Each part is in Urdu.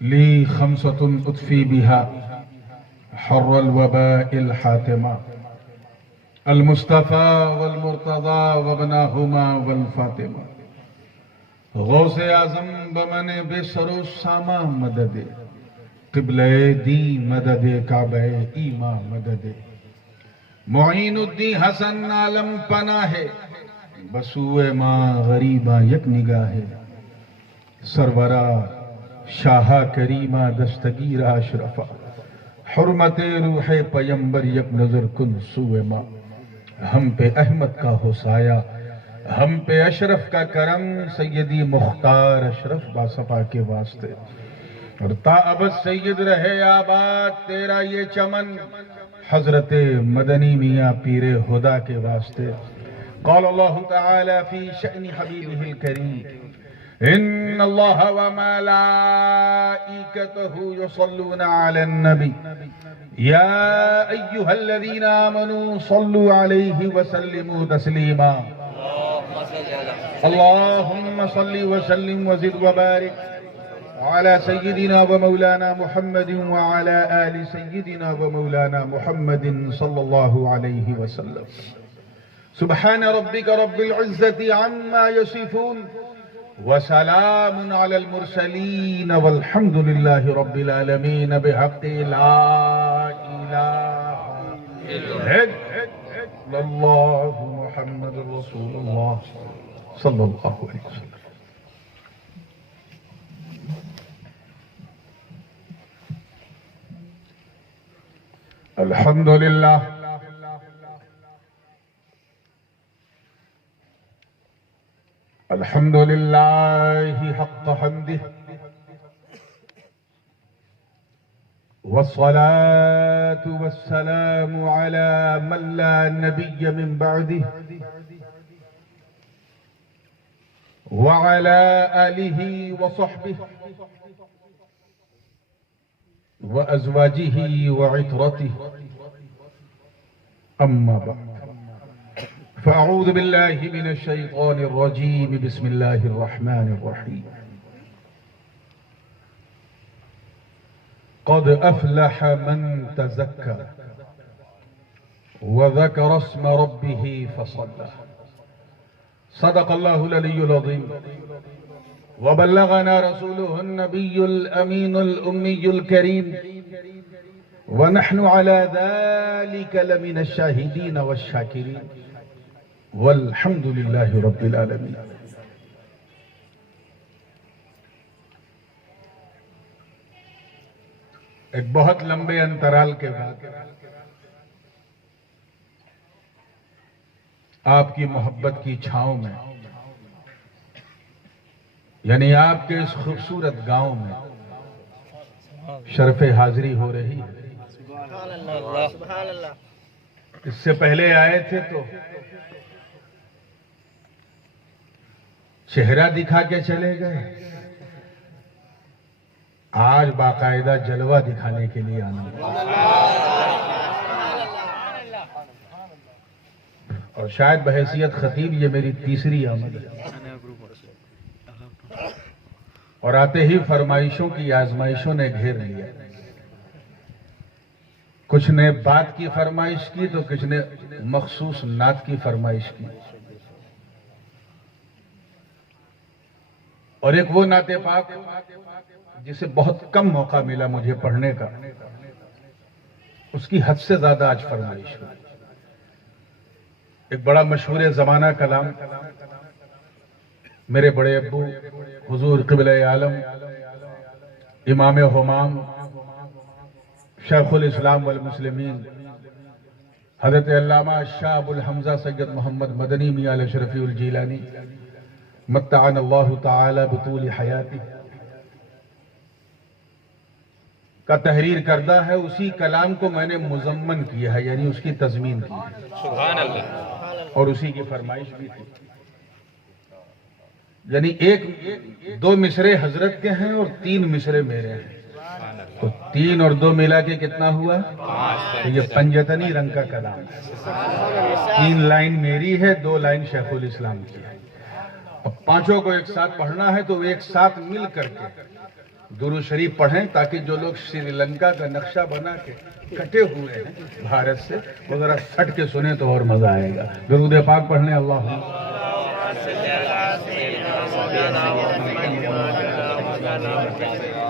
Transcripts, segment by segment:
لی خمسۃ اطفی بہا حر الوباء الحاتمہ المصطفیٰ والمرتضیٰ وابناہما والفاطمہ غوث اعظم بمن بے سر و سامہ مدد قبلہ دی مدد کعبہ ایماں مدد معین الدین حسن عالم پناہ بسوئے ماں غریباں یک نگاہ سرورہ شاہا کریمہ دستگیرہ اشرفہ حرمت روح پیمبر یک نظر کن سوئے ماں ہم پہ احمد کا ہو سایہ ہم پہ اشرف کا کرم سیدی مختار اشرف باصفا کے واسطے اور تا ابد سید رہے آباد تیرا یہ چمن حضرت مدنی میاں پیر خدا کے واسطے قال اللہ تعالی فی شأن حبیبہ الکریم ان اللہ وملائکتہ یصلون علی النبی یا ایہا الذین آمنوا صلوا علیہ وسلموا تسلیما اللہم صل وسلم وزد وبارک على سيدنا ومولانا محمد وعلى آل سيدنا ومولانا محمد صلى الله عليه وسلم سبحان ربك رب العزة عما يصفون وسلام على المرسلين والحمد لله رب العالمين بحق لا إله إلا الله محمد رسول الله صلى الله عليه وسلم. الحمد لله الحمد لله حق حمده والصلاة والسلام على من لا نبي من بعده وعلى آله وصحبه وأزواجه وعطرته أما بعد فأعوذ بالله من الشيطان الرجيم بسم الله الرحمن الرحيم قد أفلح من تزكى وذكر اسم ربه فصلى صدق الله العلي العظيم وبلغنا رسوله النبي الأمين الأمي الكريم ونحن على ذلك لمن الشاهدين والشاكرين والحمد لله رب العالمين. ایک بہت لمبے انترال کے بعد آپ کی محبت کی چھاؤں میں یعنی آپ کے اس خوبصورت گاؤں میں شرف حاضری ہو رہی ہے. اس سے پہلے آئے تھے تو چہرہ دکھا کے چلے گئے, آج باقاعدہ جلوہ دکھانے کے لیے آنا اور شاید بحیثیت خطیب یہ میری تیسری آمد ہے اور آتے ہی فرمائشوں کی آزمائشوں نے گھیر لیا. کچھ نے بات کی فرمائش کی تو کچھ نے مخصوص نعت کی فرمائش کی اور ایک وہ نعت پاک جسے بہت کم موقع ملا مجھے پڑھنے کا, اس کی حد سے زیادہ آج فرمائش ہوئی. ایک بڑا مشہور زمانہ کلام میرے بڑے ابو حضور قبلہ عالم امام حمام شیخ الاسلام والمسلمین حضرت علامہ شاہ ابو الحمزہ سید محمد مدنی میاں الاشرفی الجیلانی متعن اللہ تعالی بطول حیاتی کا تحریر کردہ ہے. اسی کلام کو میں نے مضمن کیا ہے, یعنی اس کی تضمین کی ہے. سبحان اللہ. اور اسی کی فرمائش بھی تھی. یعنی دو مصرے حضرت کے ہیں اور 3 مصرے میرے ہیں, تو 3 اور 2 ملا کے کتنا ہوا؟ تو یہ پنجتنی رنگ کا کلام ہے. 3 لائن میری ہے, 2 لائن شیخ الاسلام کی ہے. اب 5 کو ایک ساتھ پڑھنا ہے تو ایک ساتھ مل کر کے درود شریف پڑھیں تاکہ جو لوگ سری لنکا کا نقشہ بنا کے کٹے ہوئے ہیں بھارت سے وہ ذرا سٹ کے سنیں تو اور مزہ آئے گا. درود پاک پڑھ لیں. اللہم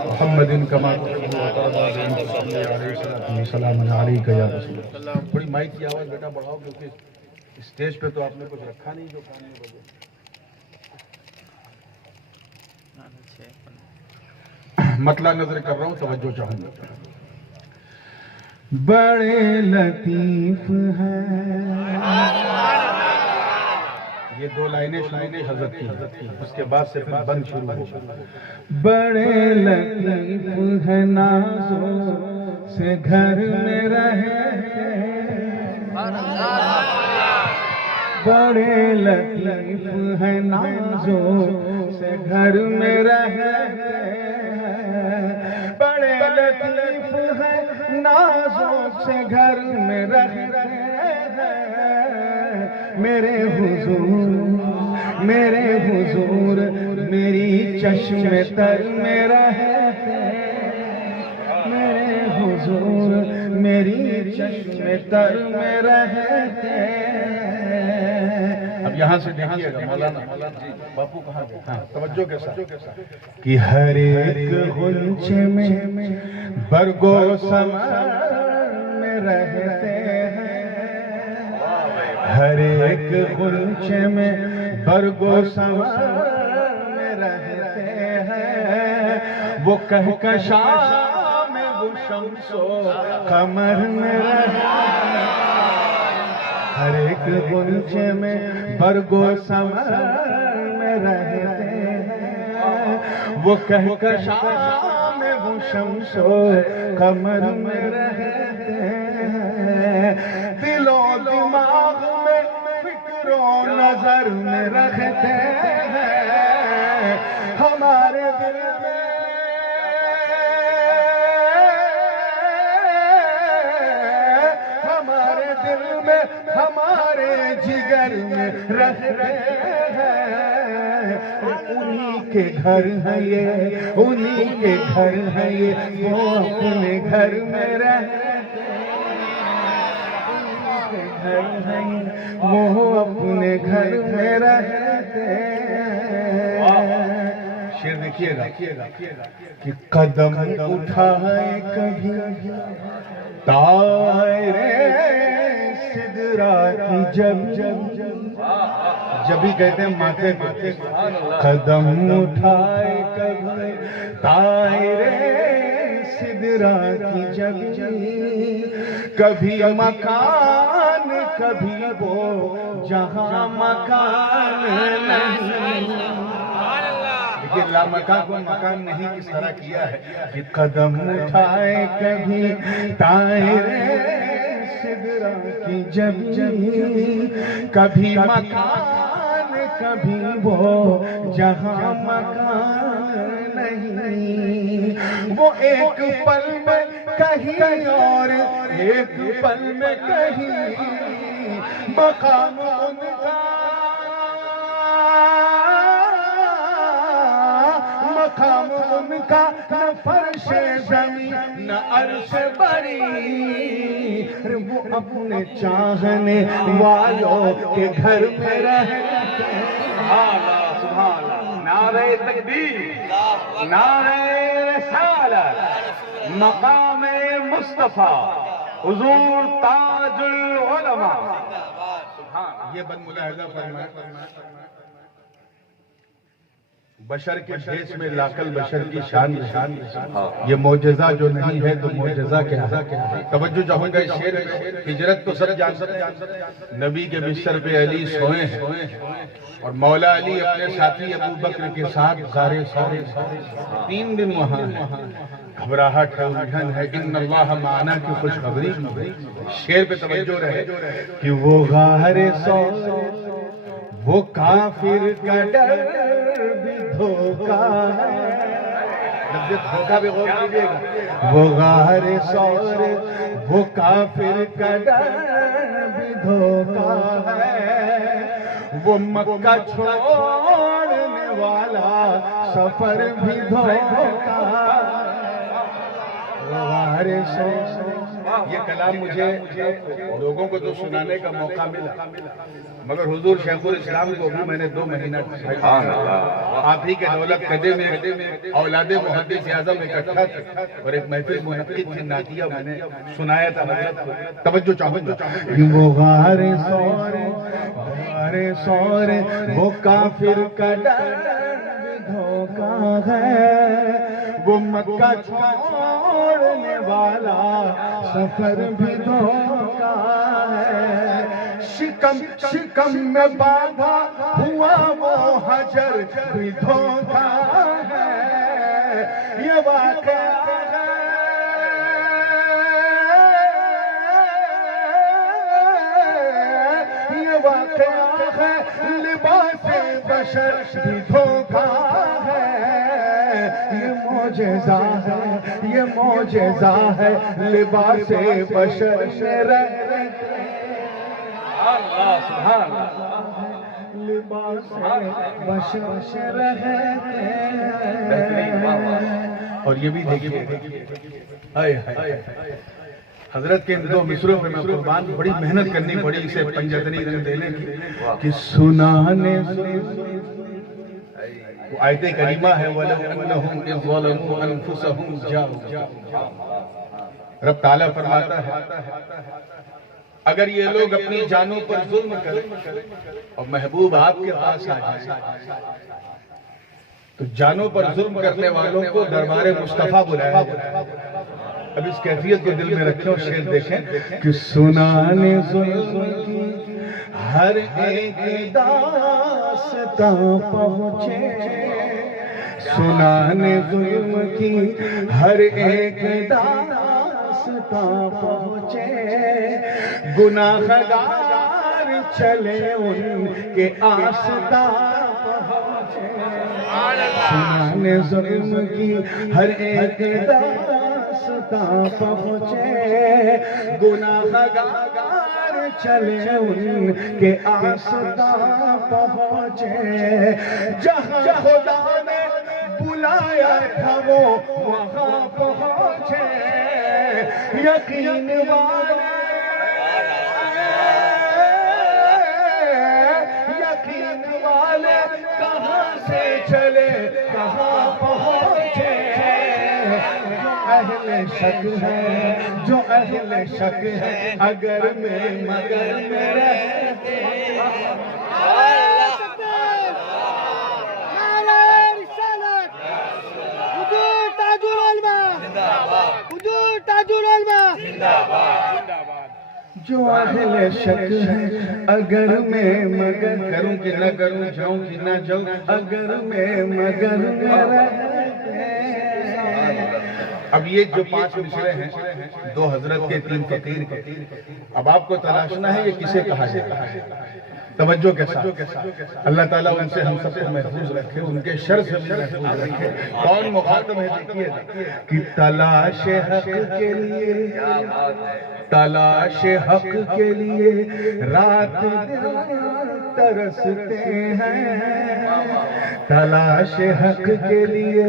محمد کما تحب وترضى صلی علیہ وسلم علیک یا رسول اللہ. تھوڑی مائک کی آواز بیٹا بڑھاؤ کیونکہ اسٹیج پہ تو آپ نے کچھ رکھا نہیں جو کھانے بجے. مطلع نظر کر رہا ہوں, توجہ چاہوں گا. بڑے لطیف ہیں, یہ دو لائنیں شروع حضرت کی, اس کے بعد سے پھر بند شروع ہو. بڑے لطیف ہیں نازوں سے گھر میں رہے, بڑے لطیف ہیں نازوں سے گھر میں رہے, بڑے لطیف ہیں نازوں سے گھر میں رہتے ہیں. میرے حضور میری چشم تر میں رہتے ہیں, میرے حضور میری چشم تر میں رہتے ہیں. اب یہاں سے دیکھیے گا مولانا جی باپو کہاں گئے, ہاں توجہ کے ساتھ کہ ہر ایک غنچے میں برگو ثمر میں رہتے ہیں, ہر ایک غنچے میں برگو ثمر میں رہتے ہیں. وہ کہکشاں میں وہ شمس و قمر میں رہتے ہیں, ہر ایک غنچے میں برگو ثمر میں رہتے ہیں. وہ کہکشاں میں وہ شمس و قمر میں رہتے ہیں. دل و دماغ میں فکر و نظر میں رہتے ہیں, ہمارے دل میں ہمارے جگر میں رہتے ہیں. انہی کے گھر ہیں یہ, انہی کے گھر ہیں یہ, وہ اپنے گھر میں رہتے ہیں, انہی کے گھر ہیں یہ, وہ اپنے گھر میں رہتے ہیں. شعر دیکھیے گا کہ قدم اٹھائے کبھی طائرے سدرا کی جب ہی کہتے ہیں ماتھے پہ, قدم اٹھائے کبھی طائرے سدرا کی جب, کبھی مکان کبھی وہ جہاں مکان نہیں. یہ لامکان کو مکان نہیں کس طرح کیا ہے کہ قدم اٹھائے کبھی طائرے سدرا کی جب, کبھی مکان کبھی وہ جہاں مکان نہیں. وہ ایک پل میں کہیں اور ایک پل میں کہیں, مقام ان کا مقام ان کا نہ فرش زمین نہ عرش بری. وہ اپنے چاہنے والوں کے گھر میں رہتے ہیں. سبحان اللہ, نعرہ تکبیر, نعرہ رسالت, مقام مصطفیٰ, حضور تاج العلماء. یہ بن ملاحظہ فرمائے بشر کے بھیس میں لاکل بشر کی شان. یہ معجزہ جو نہیں ہے تو معجزہ کیا ہے. توجہ چاہوں گا اس شعر میں. ہجرت تو سب جانتے ہیں, نبی کے بستر پہ علی سوئے ہیں اور مولا علی اپنے ساتھی ابو بکر کے ساتھ سارے 3 دن وہاں ہیں. گھبراہٹ ہے, الجھن ہے, ان اللہ معنا کی خوشخبری. شعر پہ توجہ رہے کہ وہ غار سوز وہ کافر کا ڈر بھی دھوکا ہے. دھوکا بھی غور کیجیے گا. وہ غار سور وہ کافر کا ڈر بھی دھوکا ہے. وہ مکہ چھوڑنے والا سفر بھی دھوکا یہ کلام مجھے لوگوں کو تو سنانے کا موقع ملا، مگر حضور شیخ الاسلام کو بھی میں نے 2 مہینہ آپ ہی کے دولت قدے میں اولاد محدث اعظم اکٹھا تھے اور ایک محفل منعقد تھی نعتیہ میں نے سنایا تھا حضرت کو، توجہ چاہوں گا۔ وہ غار سورے وہ کافر کا ڈر دھوکا ہے، وہ مکہ چھوڑنے والا سفر بھی دھوکا ہے، شکم میں باندھا ہوا وہ حجر بھی دھوکا ہے، یہ واقعہ ہے، لباس بشر بھی دھوکا ہے، یہ معجزہ ہے لباس بشر میں رہنے، اللہ سبحان اللہ، لباس بشر میں رہنے۔ اور یہ بھی دیکھیے حضرت کے ان 2 مصروں پہ میں قربان، بڑی محنت کرنی پڑی اسے پنجتنی رنگ دینے کی کہ سنانے وہ آیت کریمہ ہے وَلَوْ أَنَّهُمْ إِذْ ظَلَمُوا أَنفُسَهُمْ جَاءُوا، رب تعالیٰ فرماتا ہے اگر یہ لوگ اپنی جانوں پر ظلم کریں اور محبوب آپ کے پاس آ جائیں تو جانوں پر ظلم کرنے والوں کو دربار مصطفیٰ بلایا جائے۔ اب اس کیفیت کو دل میں رکھیں اور شعر دیکھیں کہ سنانے ظلم کی ہر ایک داستاں پہنچے، سنانے ظلم کی ہر ایک داستاں پہنچے، گناہگار چلے ان کے آستاں پہنچے، سنانے ظلم کی ہر ایک داستاں پہنچے، گناہگار چلے ان کے آستاں پہنچے، جہاں خدا نے بلایا تھا وہ وہاں پہنچے، یقین والے کہاں سے چلے کہاں پہنچے، جو اہل شک ہے اگر میں مگر میں رہتے، جو اہل شک ہے اگر میں مگر کروں کہ نہ کروں، جاؤں کہ نہ جاؤں، اگر میں مگر میں رہتے۔ اب یہ جو 5 مصرے ہیں 2 حضرت کے 3 فقیر کے، اب آپ کو تلاشنا ہے یہ کسے کہا جائے، توجہ کے ساتھ اللہ تعالیٰ ان سے ہم سب کو محفوظ رکھے، ان کے شر سے بھی محفوظ رکھے۔ کون مخاطب ہے دیکھیے کہ تلاش حق کے لیے، تلاش حق کے لیے رات دن ترستے ہیں، تلاش حق کے لیے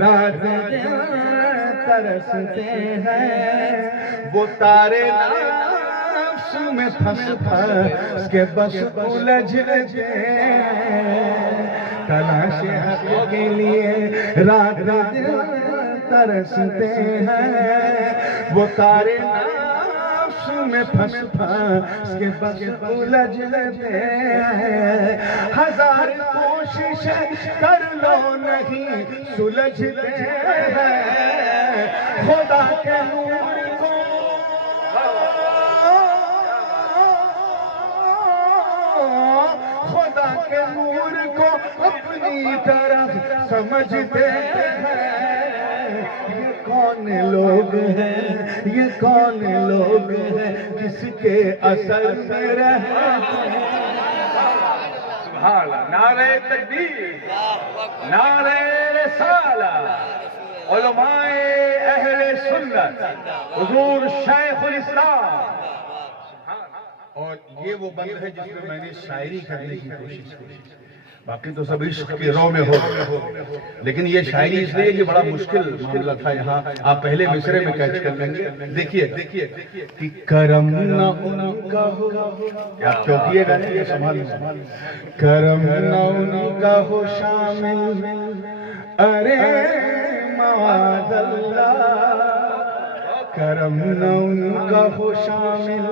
رات دن ترستے ہیں، وہ تارے نفس میں پھنس کے بس الجھتے ہیں، تلاش حق کے لیے رات دن ترستے ہیں، وہ تارے نفس میں پھنس کے بس الجھتے ہیں، ہزار کوششیں کر لو نہیں سلجھتے ہیں، خدا کے نور کو خدا کے نور کو اپنی طرف سمجھتے ہیں، یہ کون لوگ ہیں، یہ کون لوگ ہیں جس کے اثر میں رہتے ہیں۔ سبحان اللہ، نعرہ تکبیر، نعرہ رسالہ، علماء اہل سنت، حضور شیخ الاسلام۔ اور یہ وہ بند ہے جس میں میں نے شاعری کرنے کی کوشش کی، باقی تو سب عشق کی رو میں ہو، لیکن یہ شاعری اس لیے کہ بڑا مشکل معاملہ تھا یہاں. آپ پہلے مصرے میں کیچ کر لیں گے. دیکھیے کہ کرم نہ ان کا ہو، آپ چوکیے گا یہ سنبھال کرم نہ ان کا ہو شامل، ارے معاذ اللہ، کرم نہ ان کا ہو شامل،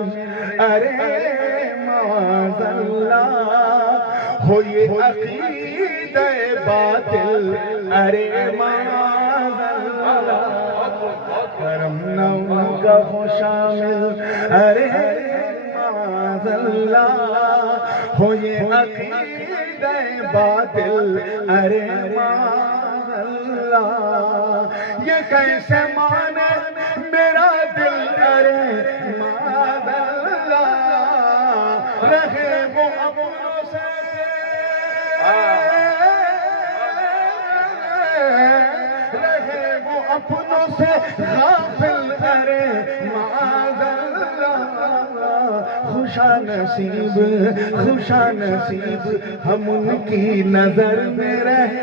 ارے معاذ اللہ، ہو یہ عقیدہ باطل، ارے معاذ اللہ، کرم نہ ان کا ہو شامل، ارے معاذ اللہ، ہو یہ عقیدہ باطل، ارے معاذ اللہ، یہ کیسے مانے میرا دل، ارے معاذ اللہ، رہے وہ اپنوں سے، رہے وہ اپنوں سے غافل، ارے معاذ اللہ، خوشا نصیب خوشا نصیب ہم ان کی نظر میں رہے،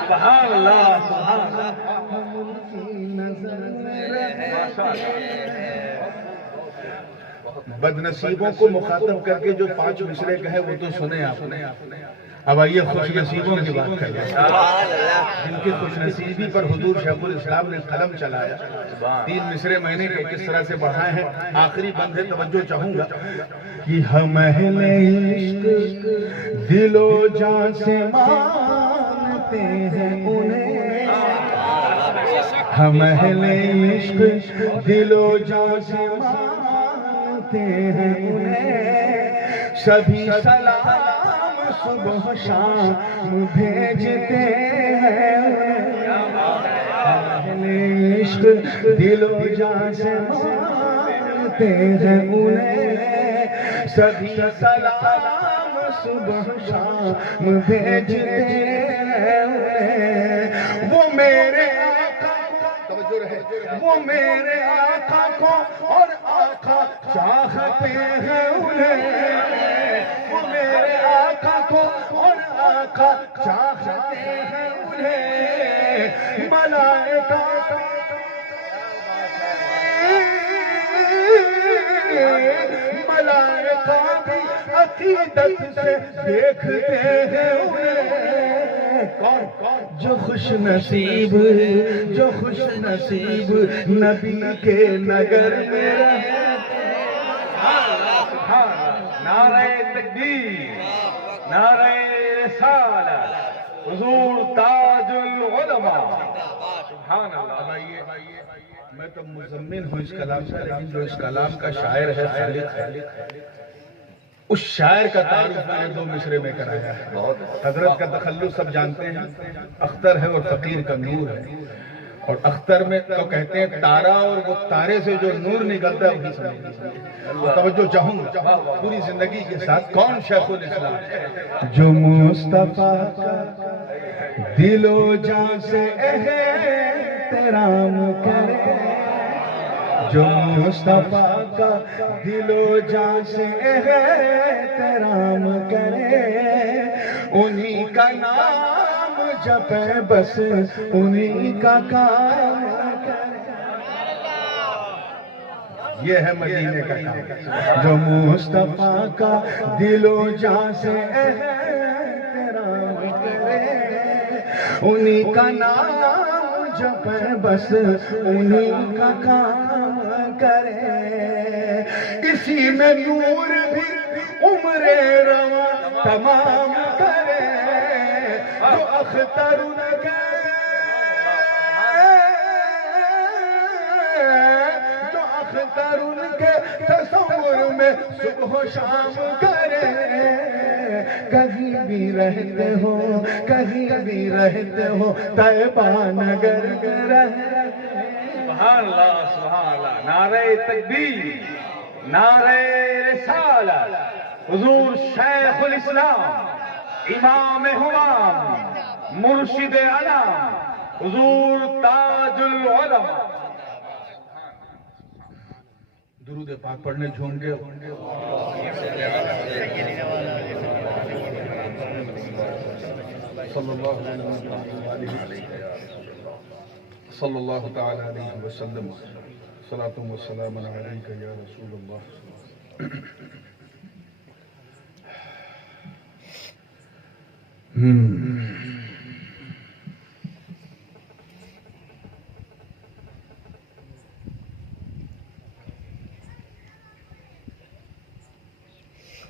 سبحان اللہ سبحان اللہ، ہم ان کی نظر میں رہے. بد نصیبوں کو مخاطب کر کے جو 5 مصرے کہے وہ تو سنے آپ نے. اب آئیے خوش نصیبوں کی بات کریں، جن کی خوش نصیبی پر حضور شیخ الاسلام نے قلم چلایا. 3 مصرے میں نے کس طرح سے بڑھائے ہیں. آخری بند ہے، توجہ چاہوں گا کہ ہم اہل عشق دل و جان سے مانتے ہیں انہیں، ہم اہل عشق دل و جان سے مانتے ہیں انہیں، سبھی سلام صبح شام بھیجتے ہیں اہل عشق دل و جان سے مانتے ہیں انہیں، سبھی سلام صبح شام بھیجتے ہیں انہیں. وہ میرے آقا کو، توجہ رہے، وہ میرے آقا کو اور آقا چاہتے ہیں انہیں، وہ میرے آقا کو اور آقا چاہتے ہیں انہیں، ملائکہ ملائکہ بھی عقیدت سے دیکھتے ہیں انہیں. کون؟ جو خوش نصیب جو خوش نصیب نبی کے نگر میں رہے. نعرہ تکبیر، نعرہ رسالت، حضور تاج العلماء، سبحان اللہ. میں تو مزمن ہوں اس کلام سے، لیکن جو اس کلام کا شاعر ہے خالق ہے، اس شاعر کا تعارف میں نے 2 مصرے میں کرایا ہے. حضرت کا تخلص سب جانتے ہیں، اختر ہے اور فقیر کا نور ہے. اور اختر میں تو کہتے ہیں تارا، اور وہ تارے سے جو نور نکلتا ہے وہی سمجھ. توجہ چاہوں گا پوری زندگی کے ساتھ. کون شیخ الاسلام؟ جو مصطفیٰ کا دل و جان سے احترام کرے، جو مصطفیٰ کا دل و جان سے احترام کرے، انہی کا نام جپے، بس انہی کا کام کرے. یہ ہے مدینے کا کام. جو مصطفیٰ کا دل و جان سے احترام کرے، انہی کا نام جپے، بس انہی کا کام کرے. اسی میں نور بھی عمر رواں تمام کرے، جو اختر ان کے ان کے تصور میں صبح و شام کرے. کہیں بھی رہتے ہو، کہیں بھی رہتے ہو، طیبہ نگر رہے. سبحان اللہ سبحان اللہ. نعرہ تکبیر، نعرہ رسالت، حضور شیخ الاسلام، امام ہمام، مرشد انام، حضور تاج العلماء. درود پاک پڑھنے جھوم گے. صلی اللہ تعالی علیہ وسلم صلاۃ و سلام علیک یا رسول اللہ.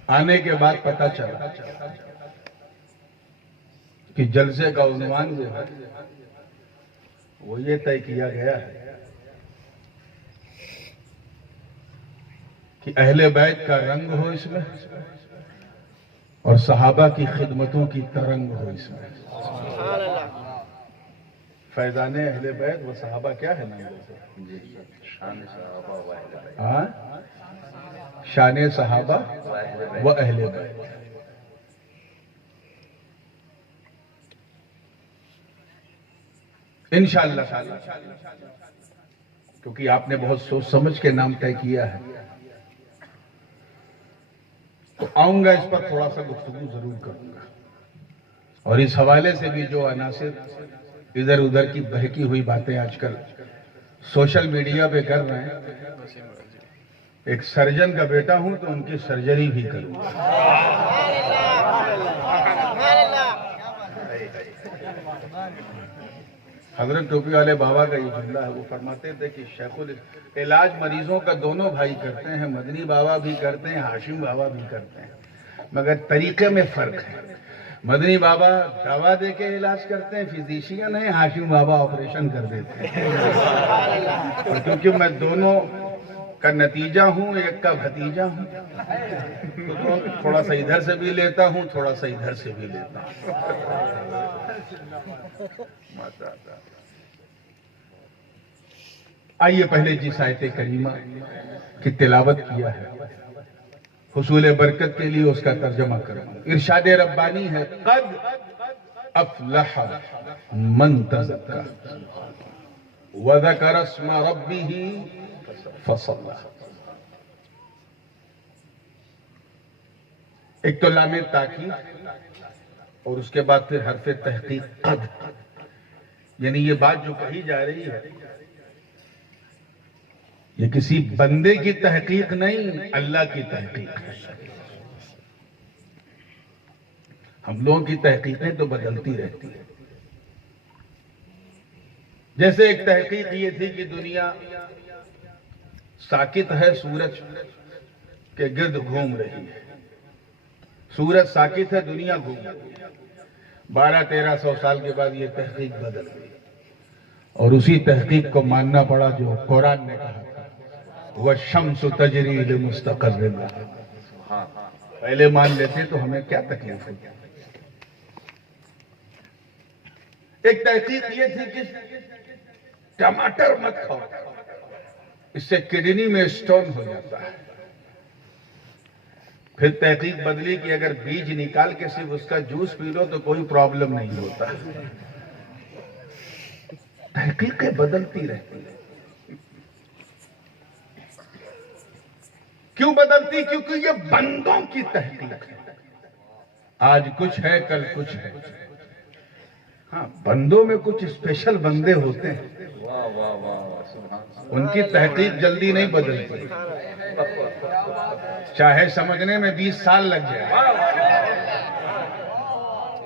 آنے کے بعد پتہ چلا کہ جلسے کا عنوان جو ہے وہ یہ طے کیا گیا ہے کہ اہل بیت کا رنگ ہو اس میں اور صحابہ کی خدمتوں کی ترنگ ہو اس میں. فیضان اہل بیت و صحابہ کیا ہے نام؟ شان صحابہ و اہل بیت. شان صحابہ و اہل بیت. انشاءاللہ کیونکہ آپ نے بہت سوچ سمجھ کے نام طے کیا ہے تو آؤں گا اس پر تھوڑا سا گفتگو ضرور کروں گا. اور اس حوالے سے بھی جو عناصر ادھر ادھر کی بہکی ہوئی باتیں آج کل سوشل میڈیا پہ کر رہے ہیں، ایک سرجن کا بیٹا ہوں تو ان کی سرجری بھی کروں گا. حضرت ٹوپی والے بابا کا یہ جملہ ہے، وہ فرماتے تھے کہ شیخ علاج مریضوں کا دونوں بھائی کرتے ہیں، مدنی بابا بھی کرتے ہیں، ہاشم بابا بھی کرتے ہیں، مگر طریقے میں فرق ہے. مدنی بابا دوا دے کے علاج کرتے ہیں، فزیشین ہیں، ہاشم بابا آپریشن کر دیتے ہیں. اور کیونکہ میں دونوں کا نتیجہ ہوں، ایک کا بھتیجا ہوں، تو تھوڑا سا ادھر سے بھی لیتا ہوں، تھوڑا سا ادھر سے بھی لیتا ہوں. آئیے پہلے جس آیت کریمہ کی تلاوت کیا ہے حصول برکت کے لیے اس کا ترجمہ کروں. ارشاد ربانی ہے قد افلح من تزکا وذکر اسم ربہ فصلی. ایک تو لام تاکید اور اس کے بعد پھر حرف تحقیق قد، یعنی یہ بات جو کہی جا رہی ہے یہ کسی بندے کی تحقیق نہیں، اللہ کی تحقیق ہے. ہم لوگوں کی تحقیقیں تو بدلتی رہتی ہیں. جیسے ایک تحقیق یہ تھی کہ دنیا ساکت ہے، سورج کے گرد گھوم رہی ہے. سورج ساکت ہے، دنیا گھوم رہی ہے. 1200-1300 سال کے بعد یہ تحقیق بدل گئی اور اسی تحقیق کو ماننا پڑا جو قرآن نے کہا تھا وَالشَّمْسُ تَجْرِي لِمُسْتَقَرٍّ لَهَا. پہلے مان لیتے تو ہمیں کیا تکلیف ہوتی. ایک تحقیق یہ تھی کہ ٹماٹر مت کھاؤ، اس سے کڈنی میں سٹون ہو جاتا ہے. پھر تحقیق بدلی کہ اگر بیج نکال کے صرف اس کا جوس پی لو تو کوئی پرابلم نہیں ہوتا. تحقیقیں بدلتی رہتی ہیں. کیوں بدلتی؟ کیونکہ یہ بندوں کی تحقیق ہے. آج کچھ ہے، کل کچھ ہے. ہاں، بندوں میں کچھ اسپیشل بندے ہوتے ہیں، ان کی تحقیق جلدی نہیں بدلتی، چاہے سمجھنے میں 20 سال لگ جائے،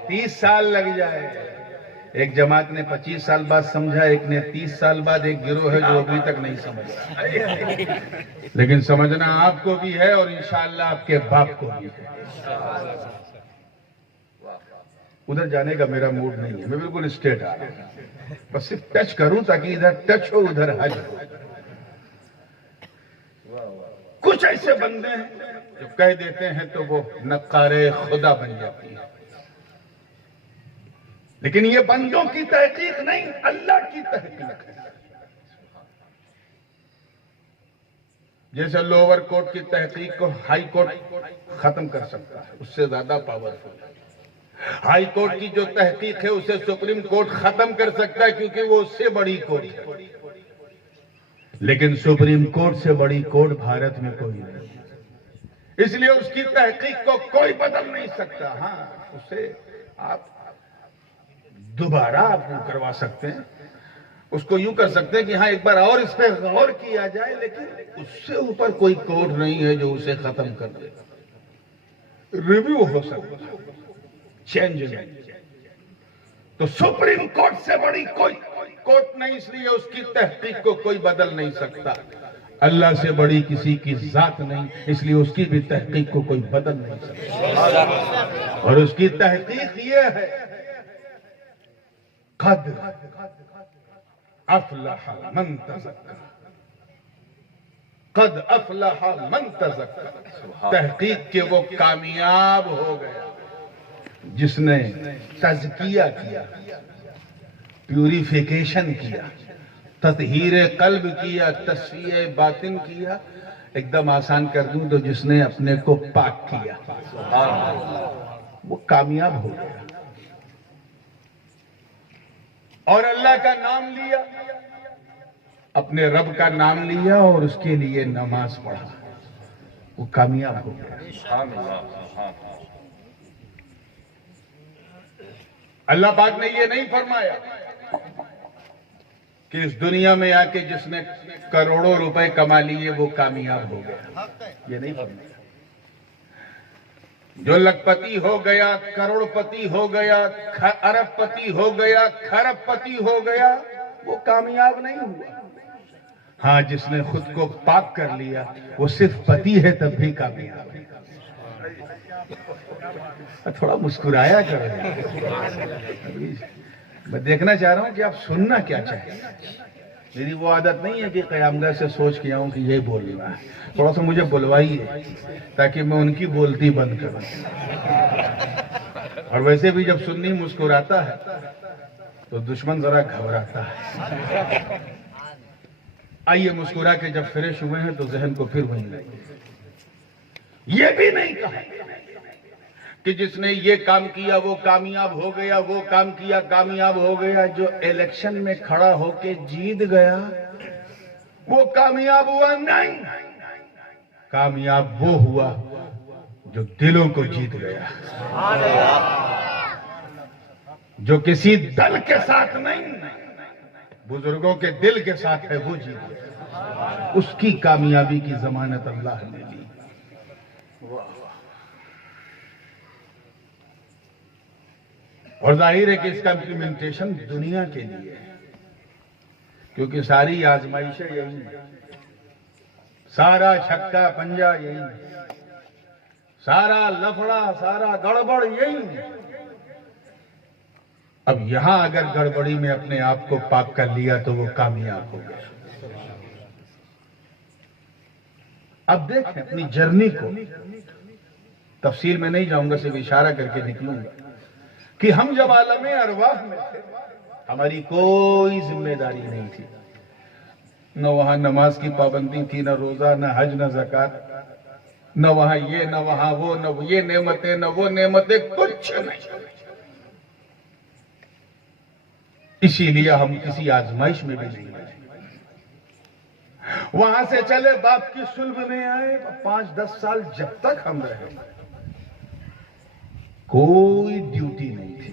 30 سال لگ جائے. ایک جماعت نے 25 سال بعد سمجھا، ایک نے 30 سال بعد. ایک گروہ ہے جو ابھی تک نہیں سمجھا، لیکن سمجھنا آپ کو بھی ہے اور انشاءاللہ آپ کے باپ کو بھی ہے. ادھر جانے کا میرا موڈ نہیں ہے، میں بالکل اسٹیٹ آ رہا ہوں، بس صرف ٹچ کروں تاکہ ادھر ٹچ ہو ادھر حج ہو. کچھ ایسے بندے ہیں جو کہہ دیتے ہیں تو وہ نقارے خدا بن جاتی ہے. لیکن یہ بندوں کی تحقیق نہیں، اللہ کی تحقیق ہے. جیسے لوور کورٹ کی تحقیق کو ہائی کورٹ ختم کر سکتا ہے، اس سے زیادہ پاورفل ہے. ہائی کورٹ کی جو تحقیق ہے اسے سپریم کورٹ ختم کر سکتا ہے کیونکہ وہ اس سے بڑی کورٹ ہے. لیکن سپریم کورٹ سے بڑی کورٹ بھارت میں کوئی نہیں، اس لیے اس کی تحقیق کو کوئی بدل نہیں سکتا. ہاں، اسے آپ دوبارہ آپ کو کروا سکتے ہیں. اس کو یوں کر سکتے ہیں کہ ہاں ایک بار اور اس پہ غور کیا جائے, لیکن اس سے اوپر کوئی کورٹ نہیں ہے جو اسے ختم کر دے. ریویو ہو سکتا ہے, چینج نہیں. تو سپریم کورٹ سے بڑی کوئی کورٹ نہیں, اس لیے اس کی تحقیق کو کوئی بدل نہیں سکتا. اللہ سے بڑی کسی کی ذات نہیں, اس لیے اس کی بھی تحقیق کو کوئی بدل نہیں سکتا. اور اس کی تحقیق یہ ہے, قد افلح من تزکا, قد افلح من تزکا. تحقیق کے وہ کامیاب ہو گیا جس نے تزکیہ کیا, پیوریفیکیشن کیا, تطہیر قلب کیا, تصفیہ باطن کیا. ایک دم آسان کر دوں تو جس نے اپنے کو پاک کیا, وہ کامیاب ہو گیا. اور اللہ کا نام لیا, اپنے رب کا نام لیا اور اس کے لیے نماز پڑھا, وہ کامیاب ہو گیا. اللہ پاک نے یہ نہیں فرمایا کہ اس دنیا میں آ کے جس نے کروڑوں روپے کما لیے وہ کامیاب ہو گیا. یہ نہیں فرمایا. جو لکھ پتی ہو گیا, کروڑ پتی ہو گیا, ارب پتی ہو گیا, کھرب پتی ہو گیا, وہ کامیاب نہیں ہوا. ہاں, جس نے خود کو پاک کر لیا وہ صرف پتی ہے تب بھی کامیاب ہے. تھوڑا مسکرایا کرو. میں دیکھنا چاہ رہا ہوں کہ آپ سننا کیا چاہیں. میری وہ عادت نہیں ہے کہ قیامگاہ سے سوچ کے آؤں کہ یہ بولنا ہے. تھوڑا سا مجھے بلوائیے تاکہ میں ان کی بولتی بند کروں. اور ویسے بھی جب سنی مسکراتا ہے تو دشمن ذرا گھبراتا ہے. آئیے مسکرا کے جب فریش ہوئے ہیں تو ذہن کو پھر وہیں لائیے. یہ بھی نہیں کہا کہ جس نے یہ کام کیا وہ کامیاب ہو گیا, وہ کام کیا کامیاب ہو گیا. جو الیکشن میں کھڑا ہو کے جیت گیا وہ کامیاب ہوا نہیں. کامیاب وہ ہوا جو دلوں کو جیت گیا, جو کسی دل کے ساتھ نہیں, بزرگوں کے دل کے ساتھ ہے وہ جیت گیا. اس کی کامیابی کی ضمانت اللہ نے دی. اور ظاہر ہے کہ اس کا امپلیمنٹیشن دنیا کے لیے ہے, کیونکہ ساری آزمائشیں یہی ہیں, سارا چھکا پنجا یہی ہے, سارا لفڑا سارا گڑبڑ یہی ہے. اب یہاں اگر گڑبڑی میں اپنے آپ کو پاک کر لیا تو وہ کامیاب ہو گیا. اب دیکھیں اپنی جرنی کو, تفصیل میں نہیں جاؤں گا, صرف اشارہ کر کے نکلوں گا کہ ہم جب عالم ارواح میں تھے ہماری کوئی ذمہ داری نہیں تھی. نہ وہاں نماز کی پابندی تھی, نہ روزہ, نہ حج, نہ زکات, نہ وہاں یہ, نہ وہاں وہ, نہ یہ نعمتیں, نہ وہ نعمتیں, کچھ نہیں. اسی لیے ہم کسی آزمائش میں بھی نہیں آئے. وہاں سے چلے باپ کی صلب میں آئے, 5-10 سال جب تک ہم رہے کوئی ڈیوٹی نہیں تھی.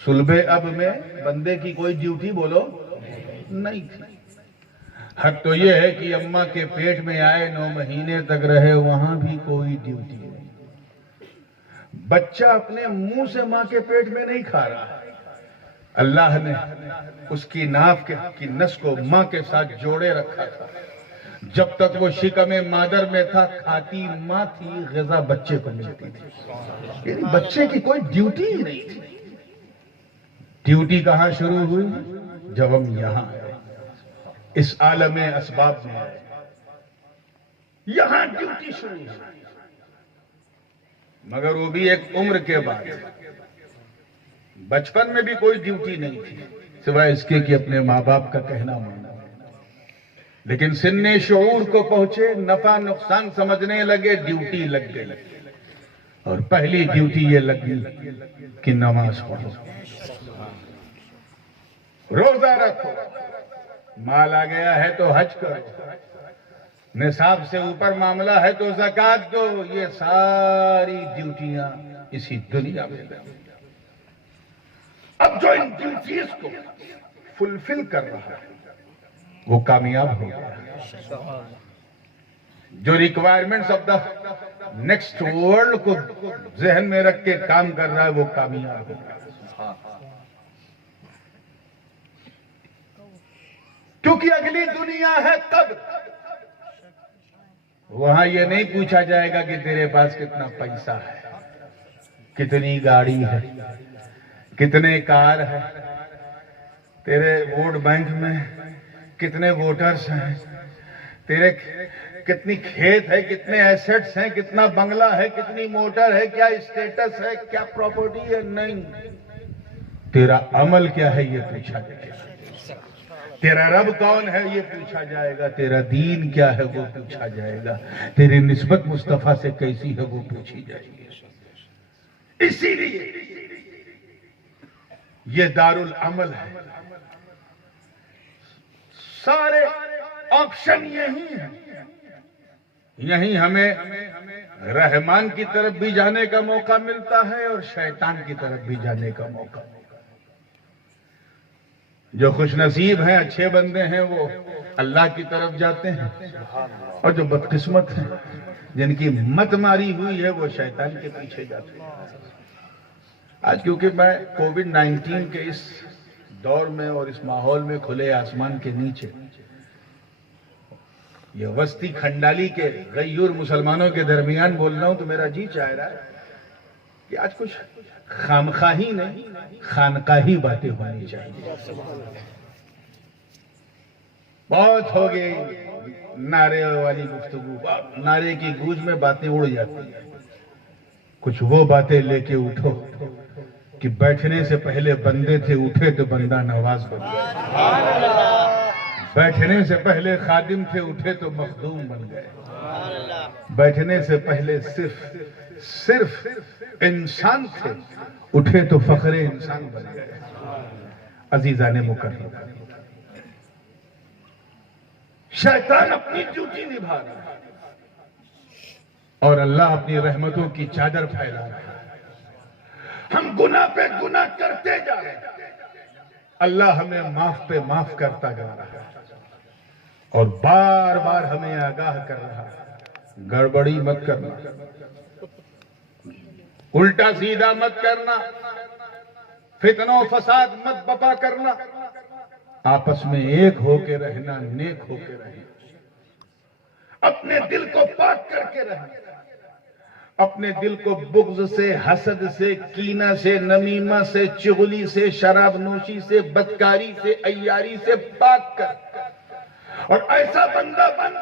صلب اب میں بندے کی کوئی ڈیوٹی بولو نہیں تھی. حق تو یہ ہے کہ اماں کے پیٹ میں آئے 9 مہینے تک رہے, وہاں بھی کوئی ڈیوٹی نہیں. بچہ اپنے منہ سے ماں کے پیٹ میں نہیں کھا رہا, اللہ نے اس کی ناف کی نس کو ماں کے ساتھ جوڑے رکھا تھا. جب تک وہ شکم مادر میں تھا کھاتی ماں تھی, غذا بچے کو ملتی تھی. یعنی بچے کی کوئی ڈیوٹی ہی نہیں تھی. ڈیوٹی کہاں شروع ہوئی؟ جب ہم یہاں آئے, اس عالم اسباب میں آئے, یہاں ڈیوٹی شروع ہوئی. مگر وہ بھی ایک عمر کے بعد. بچپن میں بھی کوئی ڈیوٹی نہیں تھی سوائے اس کے کہ اپنے ماں باپ کا کہنا ماننا. لیکن سن شعور کو پہنچے, نفع نقصان سمجھنے لگے, ڈیوٹی لگ گئی. اور پہلی ڈیوٹی یہ لگ گئی کہ نماز پڑھو, روزہ رکھو, مال آ گیا ہے تو حج کرو, نصاب سے اوپر معاملہ ہے تو زکات دو. یہ ساری ڈیوٹیاں اسی دنیا میں. اب جو ان ڈیوٹیز کو فلفل کر رہا ہے وہ کامیاب ہو گیا. جو requirements of the next world کو ذہن میں رکھ کے کام کر رہا ہے وہ کامیاب ہو گیا. کیونکہ اگلی دنیا ہے قبر. وہاں یہ نہیں پوچھا جائے گا کہ تیرے پاس کتنا پیسہ ہے, کتنی گاڑی ہے, کتنے کار ہے, تیرے ووٹ بینک میں کتنے ووٹرز ہیں, تیرے کتنی کھیت ہے, کتنے ایسٹس ہیں, کتنا بنگلہ ہے, کتنی موٹر ہے, کیا اسٹیٹس ہے, کیا پراپرٹی ہے. نہیں, تیرا عمل کیا ہے یہ پوچھا جائے گا. تیرا رب کون ہے یہ پوچھا جائے گا. تیرا دین کیا ہے وہ پوچھا جائے گا. تیری نسبت مصطفیٰ سے کیسی ہے وہ پوچھی جائے گی. اسی لیے یہ دارالعمل ہے. سارے آپشن یہی ہیں. یہیں ہمیں رحمان کی طرف بھی جانے کا موقع ملتا ہے اور شیطان کی طرف بھی جانے کا موقع. جو خوش نصیب ہیں, اچھے بندے ہیں, وہ اللہ کی طرف جاتے ہیں, اور جو بدقسمت ہیں جن کی مت ماری ہوئی ہے وہ شیطان کے پیچھے جاتے ہیں. آج کیونکہ میں کووڈ-19 کے اس دور میں اور اس ماحول میں کھلے آسمان کے نیچے یہ وسطی کھنڈالی کے غیور مسلمانوں کے درمیان بول رہا ہوں تو میرا جی چاہ رہا ہے کہ آج کچھ خامخواہی نہیں خانقاہی باتیں ہونی چاہیے. بہت ہو گئی نعرے والی گفتگو, نعرے کی گونج میں باتیں اڑ جاتی ہیں. کچھ وہ باتیں لے کے اٹھو کہ بیٹھنے سے پہلے بندے تھے, اٹھے تو بندہ نواز بن گئے. بیٹھنے سے پہلے خادم تھے, اٹھے تو مخدوم بن گئے. بیٹھنے سے پہلے صرف انسان تھے, اٹھے تو فخر انسان بن گئے. عزیزان مکرم, شیطان اپنی ڈیوٹی نبھا رہا ہے اور اللہ اپنی رحمتوں کی چادر پھیلا رہا ہے. ہم گناہ پہ گناہ کرتے جا رہے ہیں, اللہ ہمیں معاف پہ معاف کرتا جا رہا ہے اور بار بار ہمیں آگاہ کر رہا ہے. گڑبڑی مت کرنا, الٹا سیدھا مت کرنا, فتنہ و فساد مت بپا کرنا, آپس میں ایک ہو کے رہنا, نیک ہو کے رہنا, اپنے دل کو پاک کر کے رہنا, اپنے دل کو بغض سے, حسد سے, کینہ سے, نمیمہ سے, چغلی سے, شراب نوشی سے, بدکاری سے, عیاری سے پاک کر, اور ایسا بندہ بن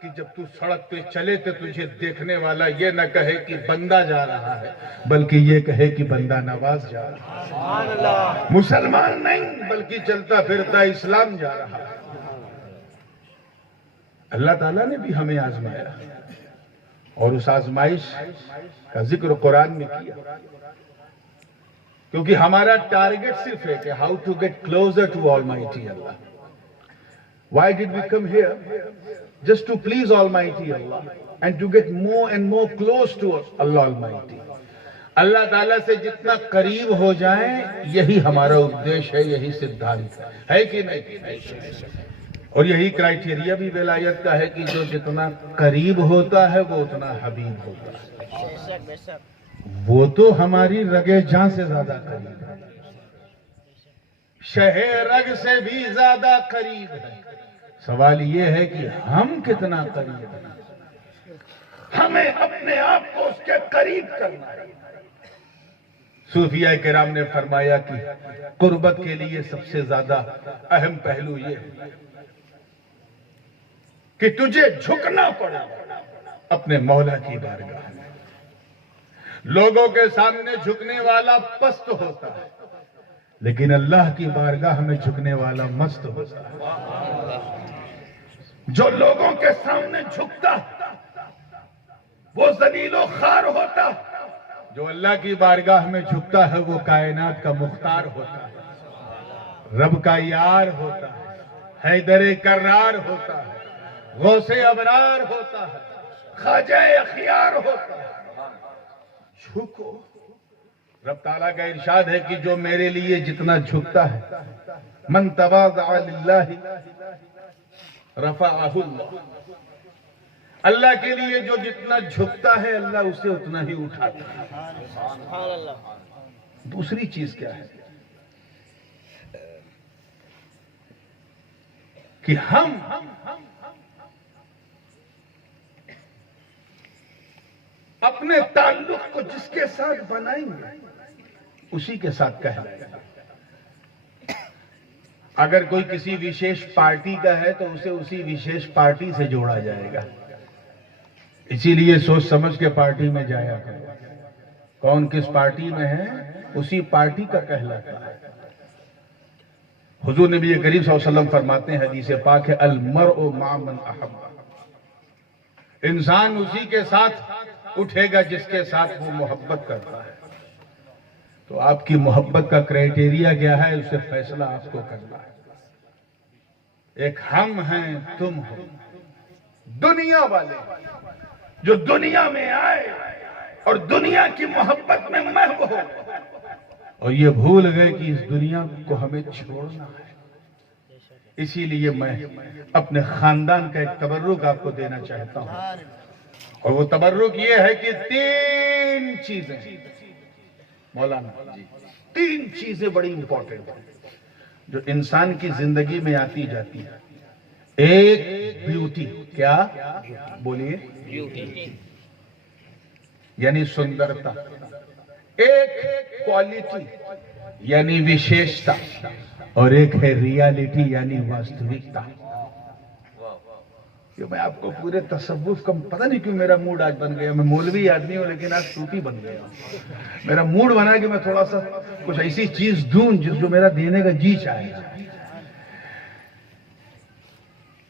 کہ جب تو سڑک پہ چلے تو تجھے دیکھنے والا یہ نہ کہے کہ بندہ جا رہا ہے, بلکہ یہ کہے کہ بندہ نواز جا رہا ہے. مسلمان نہیں بلکہ چلتا پھرتا اسلام جا رہا ہے. اللہ تعالیٰ نے بھی ہمیں آزمایا اور اس آزمائش کا ذکر قرآن میں کیا, کیونکہ ہمارا ٹارگٹ صرف ہے کہ how to get closer to almighty Allah. Why did we come here? Just to please Almighty Allah and to get more and more close to Allah Almighty. اللہ تعالیٰ سے جتنا قریب ہو جائیں یہی ہمارا ادیش ہے, یہی سدھانت ہے کہ نہیں. اور یہی کرائٹیریا بھی ولایت کا ہے کہ جو جتنا قریب ہوتا ہے وہ اتنا حبیب ہوتا ہے. وہ تو ہماری رگے جان سے زیادہ قریب ہے, شہ رگ سے بھی زیادہ قریب ہے. سوال یہ ہے کہ ہم کتنا قریب ہیں. ہمیں اپنے آپ کو اس کے قریب کرنا ہے. صوفیاء کرام نے فرمایا کہ قربت کے لیے سب سے زیادہ اہم پہلو یہ ہے کہ تجھے جھکنا پڑا اپنے مولا کی بارگاہ میں. لوگوں کے سامنے جھکنے والا پست ہوتا ہے, لیکن اللہ کی بارگاہ میں جھکنے والا مست ہوتا ہے. جو لوگوں کے سامنے جھکتا وہ ذلیل و خوار ہوتا, جو اللہ کی بارگاہ میں جھکتا ہے وہ کائنات کا مختار ہوتا ہے, رب کا یار ہوتا ہے, حیدر کرار ہوتا ہے, غوث ابرار ہوتا ہے, خواجہ اخیار ہوتا ہے. جھکو. رب تعالیٰ کا ارشاد ہے کہ جو میرے لیے جتنا جھکتا ہے, من تواضع للہ رفعہ اللہ, اللہ کے لیے جو جتنا جھکتا ہے اللہ اسے اتنا ہی اٹھاتا ہے. دوسری چیز کیا ہے کہ ہم اپنے تعلق کو جس کے ساتھ بنائیں گے اسی کے ساتھ کہلائیں گے. اگر کوئی کسی وشیش پارٹی کا ہے تو اسے اسی وشیش پارٹی سے جوڑا جائے گا. اسی لیے سوچ سمجھ کے پارٹی میں جایا کرو. کون کس پارٹی میں ہے اسی پارٹی کا کہلاتا ہے. حضور نبی کریم صلی اللہ علیہ وسلم فرماتے ہیں, حدیث پاک ہے, المرء مع من احب, انسان اسی کے ساتھ اٹھے گا جس کے ساتھ وہ محبت کرتا ہے. تو آپ کی محبت کا کرائیٹیریا کیا ہے, اسے فیصلہ آپ کو کرنا ہے. ایک ہم ہیں, تم ہو, دنیا والے جو دنیا میں آئے اور دنیا کی محبت میں محو ہو, اور یہ بھول گئے کہ اس دنیا کو ہمیں چھوڑنا ہے. اسی لیے میں اپنے خاندان کا ایک تبرک آپ کو دینا چاہتا ہوں, اور وہ تبرک یہ ہے کہ 3 چیزیں, مولانا جی, 3 چیزیں بڑی امپورٹنٹ ہیں جو انسان کی زندگی میں آتی جاتی ہے. ایک بیوٹی, کیا بولیے, بیوٹی یعنی سندرتا. ایک کوالٹی یعنی وشیشتا, اور ایک ہے ریالٹی یعنی واستوکتا. میں آپ کو پورے تصوف کا پتہ نہیں کیوں میرا موڈ آج بن گیا. میں مولوی آدمی ہوں لیکن آج صوفی بن گیا. میرا موڈ بنا کہ میں تھوڑا سا کچھ ایسی چیز دوں جو میرا دینے کا جی چاہے.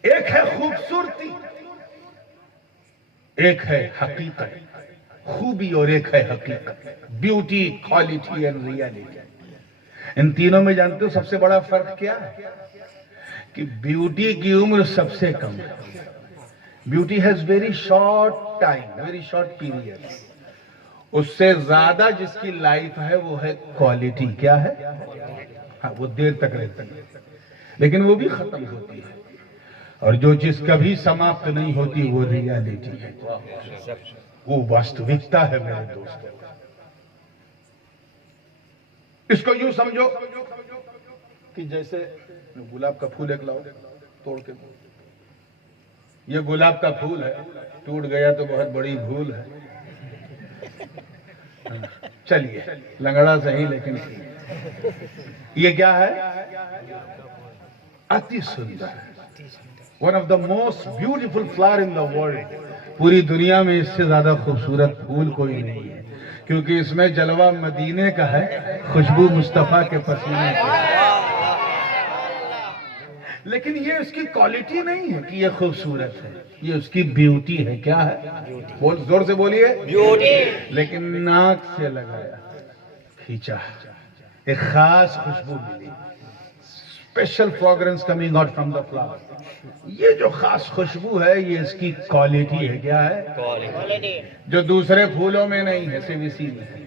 ایک ہے خوبصورتی, ایک ہے حقیقت, خوبی, اور ایک ہے حقیقت, بیوٹی, کوالٹی اینڈ ریالٹی. ان تینوں میں جانتے ہو سب سے بڑا فرق کیا ہے کہ بیوٹی کی عمر سب سے کم ہے. Beauty has very short time, very short period. اس سے زیادہ جس کی لائف ہے وہ ہے کوالٹی. کیا ہے؟ ہاں, وہ دیر تک رہتی ہے لیکن وہ بھی ختم ہوتی ہے. اور جو چیز کبھی سماپت نہیں ہوتی وہ ریالٹی ہے, وہ واستوکتا ہے میرے دوستوں. اس کو یوں سمجھو کہ جیسے گلاب کا پھول ایک لاؤ توڑ کے, یہ گلاب کا پھول ہے, ٹوٹ گیا تو بہت بڑی بھول ہے. چلیے لنگڑا صحیح, لیکن یہ کیا ہے؟ اتی سندر, one of the most beautiful flower in the world. پوری دنیا میں اس سے زیادہ خوبصورت پھول کوئی نہیں ہے, کیونکہ اس میں جلوہ مدینے کا ہے, خوشبو مصطفیٰ کے پسینے کی. لیکن یہ اس کی کوالٹی نہیں ہے کہ یہ خوبصورت ہے, یہ اس کی بیوٹی ہے. کیا ہے؟ زور سے بولیے, بیوٹی. لیکن ناک سے لگایا, کھینچا, ایک خاص خوشبو ملی, special fragrance coming out from the flower. یہ جو خاص خوشبو ہے یہ اس کی کوالٹی ہے. کیا ہے؟ کوالٹی, جو دوسرے پھولوں میں نہیں ہے, صرف اسی میں ہے.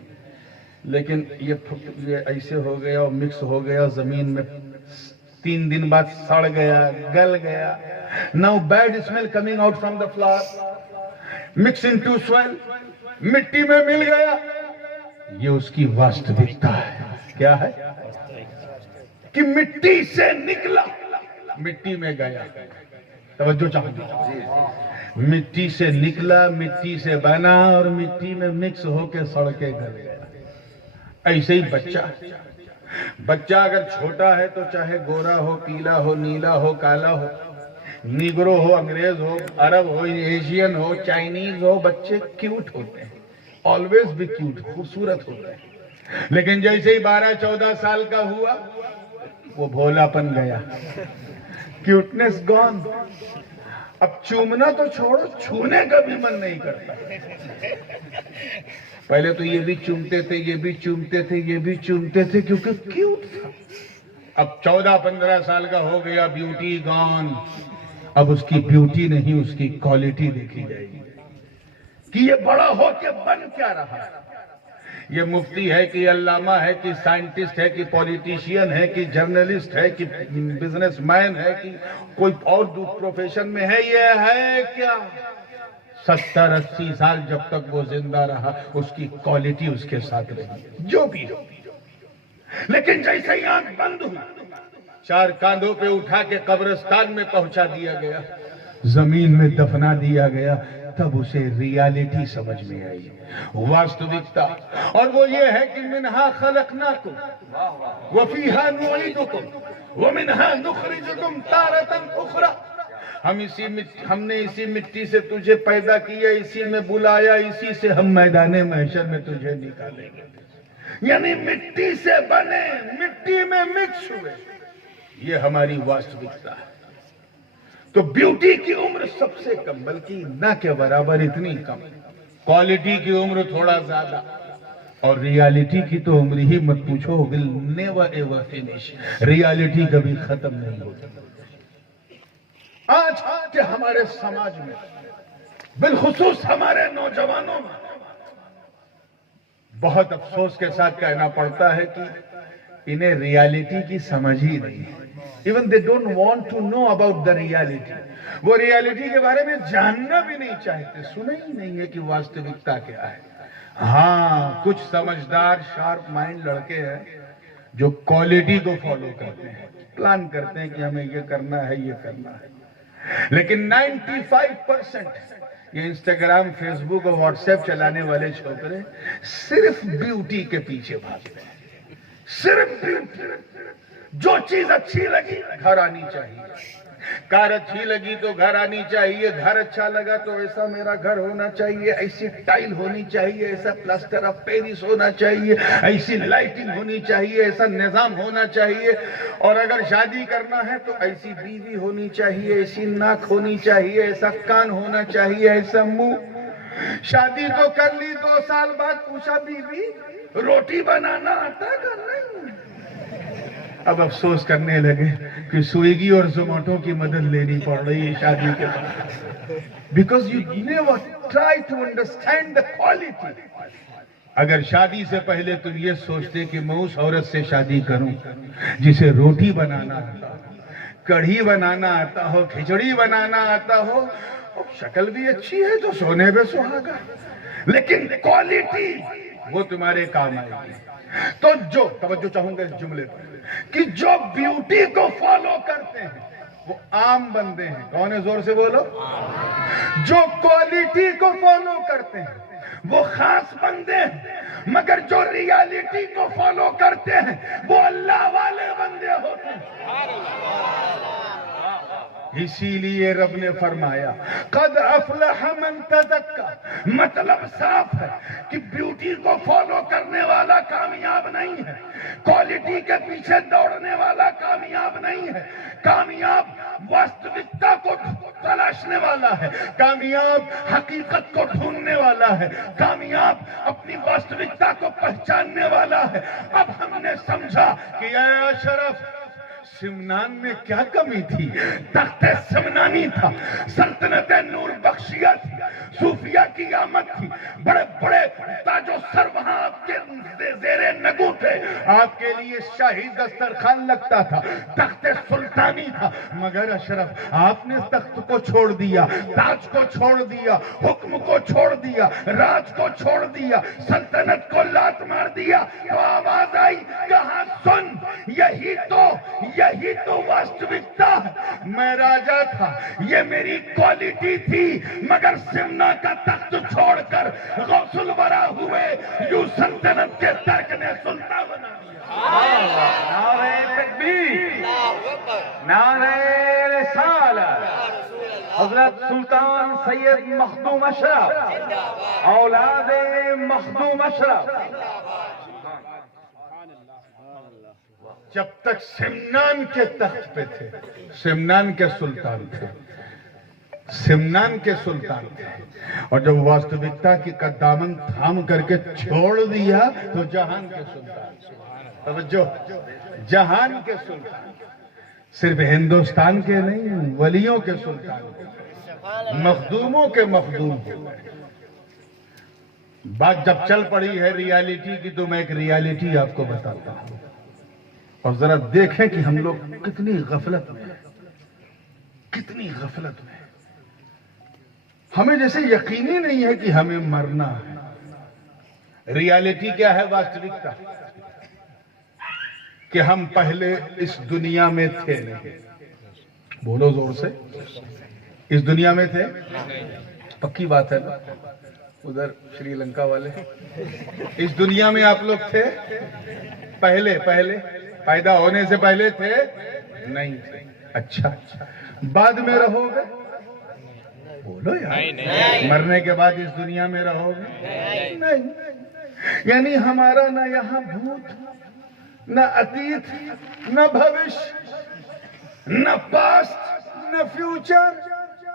لیکن یہ ایسے ہو گیا اور مکس ہو گیا زمین میں, 3 دن بعد سڑ گیا, گل گیا. Now bad smell coming out from the flower, mix into soil, مٹی میں مل گیا. یہ اس کی واستوکتا ہے. کیا ہے؟ کہ مٹی سے نکلا, مٹی میں گیا. توجہ چاہیے, مٹی سے نکلا, مٹی سے بنا, اور مٹی میں مکس ہو کے سڑ کے گل گیا. ایسے ہی بچہ اگر چھوٹا ہے تو چاہے گورا ہو, پیلا ہو, نیلا ہو, کالا ہو, نیگرو ہو, انگریز ہو, عرب ہو, ایشین ہو, چائنیز ہو, بچے کیوٹ ہوتے ہیں, آلویز بھی کیوٹ, خوبصورت ہوتے ہیں. لیکن جیسے ہی 12-14 سال کا ہوا وہ بھولا پن گیا, کیوٹنس گون. اب چومنا تو چھوڑو, چھونے کا بھی من نہیں کرتا. پہلے تو یہ بھی چومتے تھے, یہ بھی چومتے تھے, یہ بھی چومتے تھے, کیونکہ کیوٹ تھا. اب 14-15 سال کا ہو گیا, بیوٹی گون. اب اس کی بیوٹی نہیں, اس کی کوالٹی دیکھی جائے گی کہ یہ بڑا ہو کے بن کیا رہا. یہ مفتی ہے کہ علامہ ہے کہ سائنٹسٹ ہے کہ پولیٹیشین ہے کہ جرنلسٹ ہے کہ بزنس مین ہے کہ کوئی اور پروفیشن میں ہے، یہ ہے کیا؟ 70-80 سال جب تک وہ زندہ رہا اس کی کوالٹی اس کے ساتھ رہی، جو بھی ہو۔ لیکن جیسے ہی آنکھ بند ہوئی، 4 کاندھوں پہ اٹھا کے قبرستان میں پہنچا دیا گیا، زمین میں دفنا دیا گیا، تب اسے ریالٹی سمجھ میں آئی، واستوکتا۔ اور وہ یہ ہے کہ منہا خلقناکم وفیہا نعیدکم ومنہا نخرجکم تارۃ اخری۔ ہم نے اسی مٹی سے تجھے پیدا کیا، اسی میں بلایا، اسی سے ہم میدان محشر میں تجھے نکالیں گے۔ یعنی مٹی سے بنے، مٹی میں مکس ہوئے، یہ ہماری واستوکتا ہے۔ تو بیوٹی کی عمر سب سے کم، بلکہ نہ کے برابر اتنی کم، کوالٹی کی عمر تھوڑا زیادہ، اور ریالٹی کی تو عمر ہی مت پوچھو، will never ever finish, reality کبھی ختم نہیں ہوتی۔ آج کے ہمارے سماج میں، بالخصوص ہمارے نوجوانوں میں، بہت افسوس کے ساتھ کہنا پڑتا ہے کہ انہیں ریالٹی کی سمجھ ہی نہیں ہے۔ Even they don't want to know about the reality. وہ ریالٹی کے بارے میں جاننا بھی نہیں چاہتے، سنا ہی نہیں ہے کہ واستوکتا کیا ہے۔ ہاں، کچھ سمجھدار شارپ مائنڈ لڑکے ہیں جو کوالٹی کو فالو کرتے ہیں، پلان کرتے ہیں کہ ہمیں یہ کرنا ہے، یہ کرنا ہے، لیکن 95% یہ انسٹاگرام، فیس بک اور واٹس ایپ چلانے والے چھوکرے صرف بیوٹی کے پیچھے بھاگتے ہیں، صرف بیوٹی۔ جو چیز اچھی لگی گھر آنی چاہیے، کار اچھی لگی تو گھر آنی چاہیے، گھر اچھا لگا تو ایسا میرا گھر ہونا چاہیے، ایسی ٹائل ہونی چاہیے، ایسا پلاسٹر آف پیرس ہونا چاہیے، ایسی لائٹنگ ہونی چاہیے، ایسا نظام ہونا چاہیے، اور اگر شادی کرنا ہے تو ایسی بیوی ہونی چاہیے، ایسی ناک ہونی چاہیے، ایسا کان ہونا چاہیے، ایسا منہ۔ شادی تو کر لی، 2 سال بعد پوچھا بیوی روٹی بنانا آتا ہے؟ نہیں۔ اب افسوس کرنے لگے کہ سویگی اور زومیٹو کی مدد لینی پڑ رہی ہے شادی کے بعد، because you never try to understand the quality. اگر شادی سے پہلے تم یہ سوچتے کہ میں اس عورت سے شادی کروں جسے روٹی بنانا آتا ہو، کڑھی بنانا آتا ہو، کھچڑی بنانا آتا ہو، شکل بھی اچھی ہے تو سونے پہ سہاگا، لیکن کوالٹی وہ تمہارے کام آئے گی۔ تو جو توجہ چاہوں گا اس جملے پر کہ جو بیوٹی کو فالو کرتے ہیں وہ عام بندے ہیں۔ کون ہے؟ زور سے بولو۔ جو کوالٹی کو فالو کرتے ہیں وہ خاص بندے ہیں، مگر جو ریالٹی کو فالو کرتے ہیں وہ اللہ والے بندے ہوتے ہیں۔ اسی لیے رب نے فرمایا قد افلح من تزکا، مطلب صاف ہے کہ بیوٹی کو فالو کرنے والا کامیاب نہیں ہے، کوالٹی کے پیچھے دوڑنے والا کامیاب نہیں ہے، کامیاب واستوکتا کو تلاشنے والا ہے، کامیاب حقیقت کو ڈھونڈنے والا ہے، کامیاب اپنی واستوکتا کو پہچاننے والا ہے۔ اب ہم نے سمجھا کہ اے اشرف، سمنان میں کیا کمی تھی؟ تخت سمنانی تھا، سلطنت نور بخشیہ تھی، صوفیہ کی آمد تھی، بڑے بڑے تاج و سر وہاں آپ کے زیر نگو تھے، آپ کے لیے شاہی دسترخوان لگتا تھا، تخت سلطانی تھا، مگر اشرف آپ نے تخت کو چھوڑ دیا، تاج کو چھوڑ دیا، حکم کو چھوڑ دیا، راج کو چھوڑ دیا، سلطنت کو لات مار دیا، تو آواز آئی کہاں سن، یہی تو واستوکتا ہے۔ میں راجا تھا، یہ میری کوالٹی تھی، مگر سمنا کا تخت چھوڑ کر غوث الورا ہوئے، یوں سلطنت کے ترک نے سلطان بنا دیا۔ نعرہ تکبیر، نعرہ رسالت، حضرت سلطان سید مخدوم اشرف، اولاد مخدوم اشرف۔ جب تک سمنان کے تخت پہ تھے، سمنان کے سلطان تھے، سمنان کے سلطان تھے، اور جب واستوکتا کا دامن تھام کر کے چھوڑ دیا تو جہان کے سلطان۔ توجہ، جہان کے سلطان، صرف ہندوستان کے نہیں، ولیوں کے سلطان، مخدوموں کے مخدوم۔ بات جب چل پڑی ہے ریالٹی کی تو میں ایک ریالٹی آپ کو بتاتا ہوں اور ذرا دیکھیں کہ ہم لوگ کتنی غفلت میں ہیں، کتنی غفلت میں ہیں۔ ہمیں جیسے یقینی نہیں ہے کہ ہمیں مرنا ہے۔ ریالٹی کیا ہے؟ واستوکتا کہ ہم پہلے اس دنیا میں تھے نہیں۔ بولو زور سے، اس دنیا میں تھے؟ پکی بات ہے نا؟ ادھر شری لنکا والے، اس دنیا میں آپ لوگ تھے پہلے پیدا ہونے سے پہلے تھے نہیں تھے؟ اچھا، بعد میں رہو گے؟ بولو یار، مرنے کے بعد اس دنیا میں رہو گے؟ نہیں۔ یعنی ہمارا نہ یہاں بھوت، نہ اتیت، نہ بھوش، نہ پاسٹ، نہ فیوچر،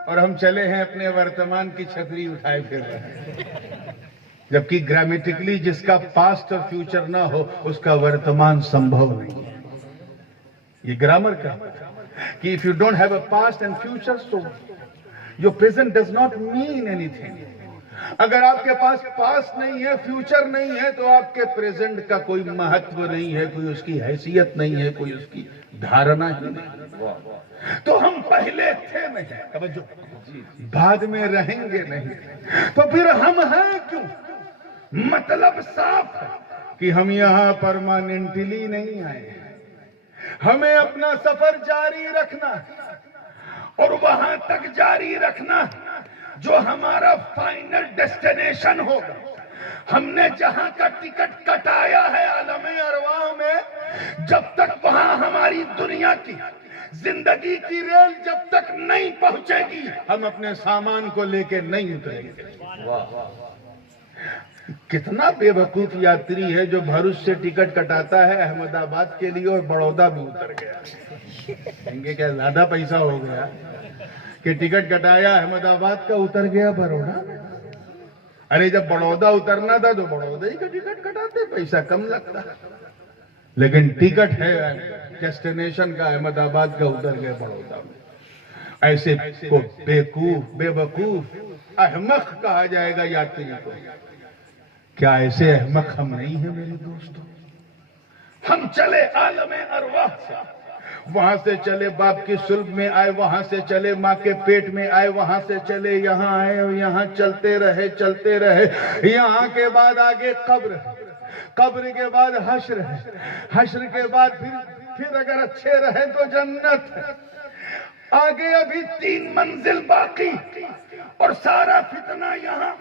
اور ہم چلے ہیں اپنے ورتمان کی چھتری اٹھائے پھر رہے ہیں، جبکہ گرامیٹکلی جس کا پاسٹ اور فیوچر نہ ہو اس کا ورتمان سمبھو نہیں ہے۔ یہ گرامر کا کہ if you don't have a past and future so your present does not mean anything۔ اگر آپ کے پاس پاسٹ نہیں ہے، فیوچر نہیں ہے، تو آپ کے پریزنٹ کا کوئی مہتو نہیں ہے، کوئی اس کی حیثیت نہیں ہے، کوئی اس کی دھارنا ہی نہیں۔ تو ہم پہلے تھے نہیں، توجہ، بعد میں رہیں گے نہیں، تو پھر ہم ہیں کیوں؟ مطلب صاف ہے کہ ہم یہاں پرماننٹلی نہیں آئے ہیں، ہمیں اپنا سفر جاری رکھنا ہے اور وہاں تک جاری رکھنا جو ہمارا فائنل ڈیسٹینیشن ہوگا۔ ہم نے جہاں کا ٹکٹ کٹایا ہے عالم ارواح میں، جب تک وہاں ہماری دنیا کی زندگی کی ریل جب تک نہیں پہنچے گی، ہم اپنے سامان کو لے کے نہیں اتریں گے۔ کتنا بے وقوف یاتری ہے جو بھروچ سے ٹکٹ کٹاتا ہے احمد آباد کے لیے اور بڑودہ میں اتر گیا۔ کہیں گے کیا زیادہ پیسہ ہو گیا کہ ٹکٹ کٹایا احمد آباد کا، اتر گیا بڑودہ میں؟ ارے جب بڑودہ اترنا تھا تو بڑودہ ہی کا ٹکٹ کٹاتے، پیسہ کم لگتا، لیکن ٹکٹ ہے ڈیسٹینیشن کا احمد آباد کا، اتر گئے بڑودہ میں۔ ایسے کو بیوقوف، بے وقوف، احمق کہا جائے گا یاتری کو۔ کیا ایسے احمق ہم نہیں ہیں میرے دوستوں؟ ہم چلے عالم ارواح سے، وہاں سے چلے باپ کی صلب میں آئے، وہاں سے چلے ماں کے پیٹ میں آئے، وہاں سے چلے یہاں آئے اور یہاں چلتے رہے، یہاں کے بعد آگے قبر ہے، قبر کے بعد حشر ہے، حشر کے بعد پھر اگر اچھے رہے تو جنت ہے، آگے ابھی 3 منزل باقی، اور سارا فتنہ یہاں،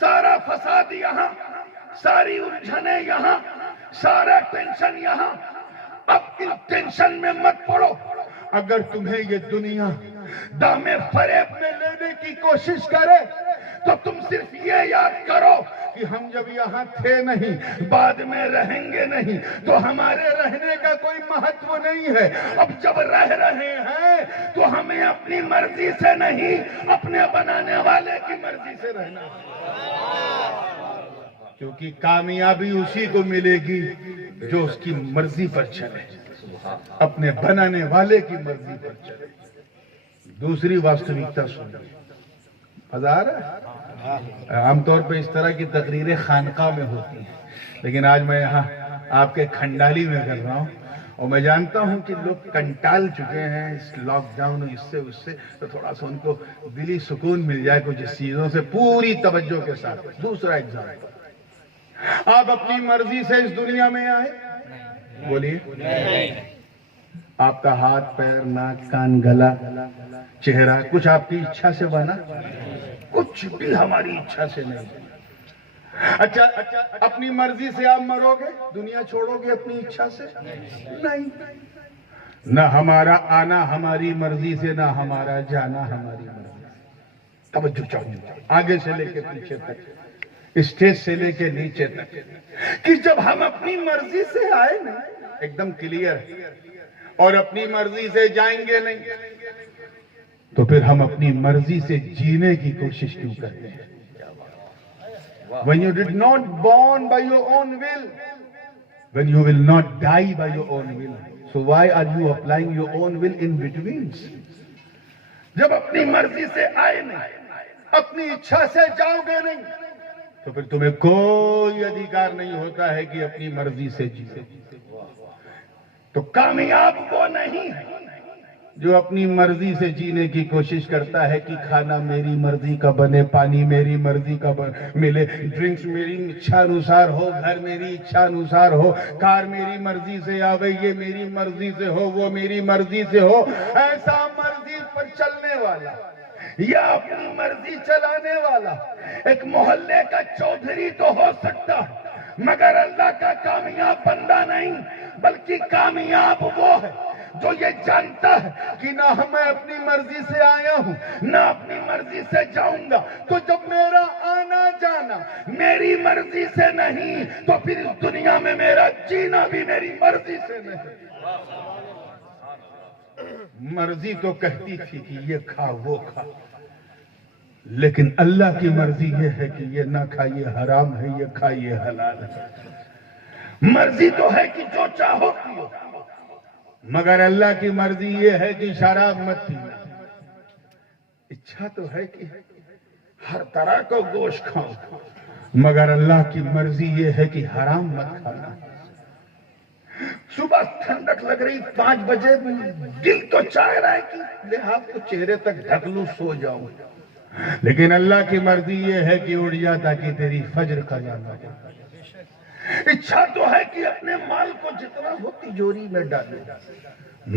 سارا فساد یہاں، ساری الجھنیں یہاں، سارا ٹینشن یہاں۔ اب ان ٹینشن میں مت پڑو۔ اگر تمہیں یہ دنیا دام فریب میں لینے کی کوشش کرے تو تم صرف یہ یاد کرو کہ ہم جب یہاں تھے نہیں، بعد میں رہیں گے نہیں، تو ہمارے رہنے کا کوئی مہتو نہیں ہے۔ اب جب رہ رہے ہیں تو ہمیں اپنی مرضی سے نہیں، اپنے بنانے والے کی مرضی سے رہنا ہے، کیونکہ کامیابی اسی کو ملے گی جو اس کی مرضی پر چلے، اپنے بنانے والے کی مرضی پر چلے۔ دوسری واستوکتا سنیں، مزہ آ رہا ہے؟ عام طور پہ اس طرح کی تقریریں خانقاہ میں ہوتی ہیں، لیکن آج میں یہاں آپ کے کھنڈالی میں کر رہا ہوں، اور میں جانتا ہوں کہ لوگ کنٹال چکے ہیں اس لاک ڈاؤن اس سے، تو تھوڑا سا ان کو دلی سکون مل جائے کچھ اس چیزوں سے، پوری توجہ کے ساتھ۔ دوسرا ایگزامپل، آپ اپنی مرضی سے اس دنیا میں آئے؟ بولیے۔ آپ کا ہاتھ، پیر، ناک، کان، گلا، چہرہ کچھ آپ کی اچھا سے بنا؟ کچھ بھی ہماری اچھا سے نہیں۔ اچھا، اپنی مرضی سے آپ مرو گے؟ دنیا چھوڑو گے اپنی اچھا سے؟ نہیں۔ نہ ہمارا آنا ہماری مرضی سے، نہ ہمارا جانا ہماری مرضی سے۔ توجہ چاہیے آگے سے لے کے پیچھے تک، اسٹیج سے لے کے نیچے تک، کہ جب ہم اپنی مرضی سے آئے نا، ایک دم کلیئر ہے، اور اپنی مرضی سے جائیں گے نہیں، تو پھر ہم اپنی مرضی سے جینے کی کوشش کیوں کرتے ہیں؟ When you did not born by your own will, when you will not die by your own will, so why are you applying your own will in betweens? جب اپنی مرضی سے آئے نہیں، اپنی اچھا سے جاؤ گے نہیں، تو پھر تمہیں کوئی ادھیکار نہیں ہوتا ہے کہ اپنی مرضی سے جیو۔ تو کامیاب وہ نہیں ہے جو اپنی مرضی سے جینے کی کوشش کرتا ہے کہ کھانا میری مرضی کا بنے، پانی میری مرضی کا ملے، ڈرنکس میری اچھا انوسار ہو، گھر میری اچھا انوسار ہو، کار میری مرضی سے آوے، یہ میری مرضی سے ہو، وہ میری مرضی سے ہو۔ ایسا مرضی پر چلنے والا یا اپنی مرضی چلانے والا ایک محلے کا چودھری تو ہو سکتا ہے، مگر اللہ کا کامیاب بندہ نہیں، بلکہ کامیاب وہ ہے جو یہ جانتا ہے کہ نہ میں اپنی مرضی سے آیا ہوں، نہ اپنی مرضی سے جاؤں گا، تو جب میرا آنا جانا میری مرضی سے نہیں تو پھر اس دنیا میں میرا جینا بھی میری مرضی سے نہیں۔ مرضی تو کہتی تھی کہ یہ کھا وہ کھا، لیکن اللہ کی مرضی یہ ہے کہ یہ نہ کھا یہ حرام ہے، یہ کھا یہ حلال ہے۔ مرضی تو ہے کہ جو چاہو پیو، مگر اللہ کی مرضی یہ ہے کہ شراب مت پینا۔ اچھا تو ہے کہ ہر طرح کو گوشت کھاؤ، مگر اللہ کی مرضی یہ ہے کہ حرام مت کھانا۔ صبح ٹھنڈک لگ رہی 5 بجے، دل تو چاہ رہا ہے کہ لحاظ کو چہرے تک ڈھک لوں سو جاؤں، لیکن اللہ کی مرضی یہ ہے کہ اٹھ جا تاکہ تیری فجر قضا نہ ہو۔ اچھا تو ہے کہ اپنے مال کو جتنا ہو تجوری میں ڈالے،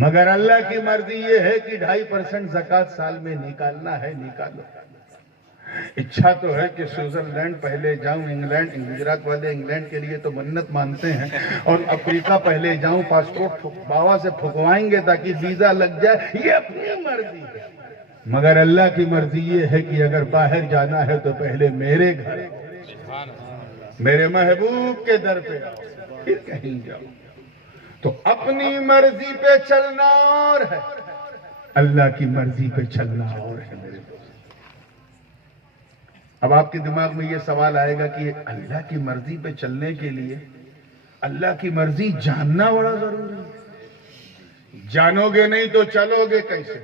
مگر اللہ کی مرضی یہ ہے کہ 2.5% زکوٰۃ سال میں نکالنا ہے، نکالو۔ اچھا تو ہے کہ سوئٹزرلینڈ پہلے جاؤں، انگلینڈ، گجرات والے انگلینڈ کے لیے تو منت مانتے ہیں، اور افریقہ پہلے جاؤں، پاسپورٹ بابا سے پھکوائیں گے تاکہ ویزا لگ جائے، یہ اپنی مرضی ہے۔ مگر اللہ کی مرضی یہ ہے کہ اگر باہر جانا ہے تو پہلے میرے گھر، میرے محبوب کے در پہ آؤ، پھر کہیں جاؤ۔ تو اپنی مرضی پہ چلنا اور ہے، اللہ کی مرضی پہ چلنا اور ہے میرے دوست۔ اب آپ کے دماغ میں یہ سوال آئے گا کہ اللہ کی مرضی پہ چلنے کے لیے اللہ کی مرضی جاننا بڑا ضروری ہے، جانو گے نہیں تو چلو گے کیسے؟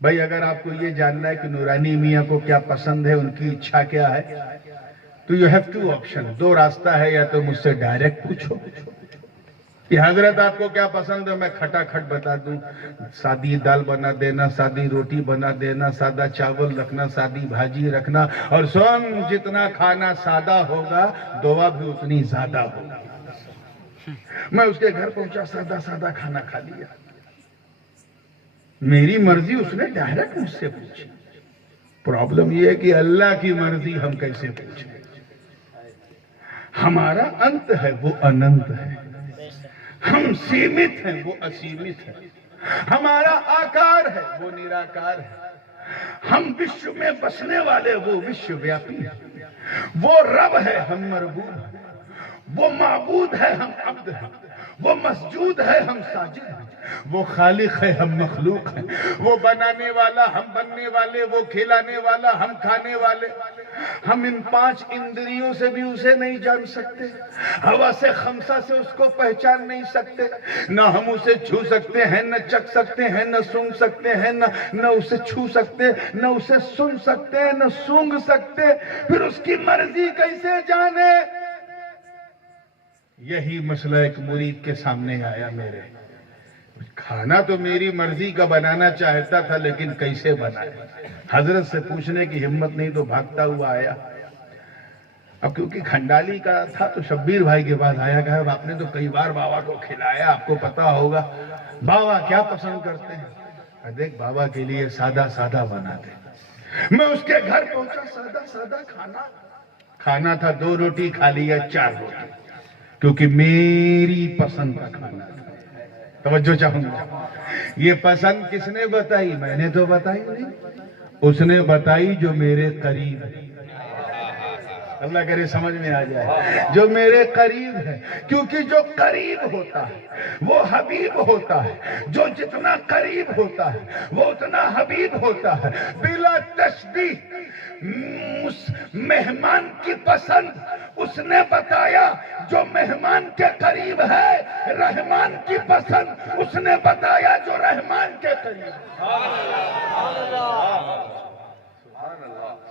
بھائی اگر آپ کو یہ جاننا ہے کہ نورانی میاں کو کیا پسند ہے، ان کی اچھا کیا ہے، تو یو ہیو 2 آپشن، 2 راستہ ہے، یا تو مجھ سے ڈائریکٹ پوچھو کہ حضرت آپ کو کیا پسند ہے، میں کھٹا کھٹ بتا دوں، سادی دال بنا دینا، سادی روٹی بنا دینا، سادہ چاول رکھنا، سادی بھاجی رکھنا، اور سن جتنا کھانا سادہ ہوگا دعا بھی اتنی زیادہ ہوگی۔ میں اس کے گھر پہنچا، سادہ سادہ کھانا کھا لیا، میری مرضی اس نے ڈائریکٹ مجھ سے پوچھی۔ پرابلم یہ ہے کہ اللہ کی مرضی ہم کیسے پوچھیں؟ ہمارا انت ہے، وہ اننت ہے، ہم سیمت ہیں، وہ اسیمت ہے، ہمارا آکار ہے، وہ نراکار ہے، ہم وشو میں بسنے والے، وہ وشو ویاپی ہے، وہ رب ہے، ہم مربوب ہیں، وہ معبود ہے، ہم عبد ہیں، وہ مسجود ہے، ہم ساجد ہیں، وہ خالق ہے، ہم مخلوق ہیں، وہ بنانے والا، ہم بننے والے، وہ کھلانے والا، ہم کھانے والے۔ ہم ان 5 اندریوں سے بھی اسے نہیں جان سکتے، ہوا سے خمسہ سے اس کو پہچان نہیں سکتے، نہ ہم اسے چھو سکتے ہیں، نہ چکھ سکتے ہیں، نہ سونگ سکتے ہیں، نہ اسے چھو سکتے، نہ اسے سن سکتے، نہ سونگ سکتے، پھر اس کی مرضی کیسے جانے؟ یہی مسئلہ ایک مرید کے سامنے آیا میرے، کھانا تو میری مرضی کا بنانا چاہتا تھا، لیکن کیسے بنائے؟ حضرت سے پوچھنے کی ہمت نہیں تو بھاگتا ہوا آیا۔ اب کیونکہ کھنڈالی کا تھا تو شبیر بھائی کے پاس آیا، کہا آپ نے تو کئی بار بابا کو کھلایا، آپ کو پتا ہوگا بابا کیا پسند کرتے ہیں۔ دیکھ بابا کے لیے سادہ سادہ بناتے۔ میں اس کے گھر پہنچا، سادہ سادہ کھانا تھا، 2 روٹی کھا لیا، 4 روٹی، کیونکہ میری پسند کا کھانا تھا۔ توجہ چاہوں گا، یہ پسند کس نے بتائی؟ میں نے تو بتائی نہیں، اس نے بتائی جو میرے قریب ہے۔ اللہ کرے سمجھ میں آ جائے، جو میرے قریب ہے، کیونکہ جو قریب ہوتا ہے وہ حبیب ہوتا ہے، جو جتنا قریب ہوتا ہے وہ اتنا حبیب ہوتا ہے، بلا تشبیہ۔ مہمان کی پسند اس نے بتایا جو مہمان کے قریب ہے، رحمان کی پسند اس نے بتایا جو رحمان کے قریب ہے۔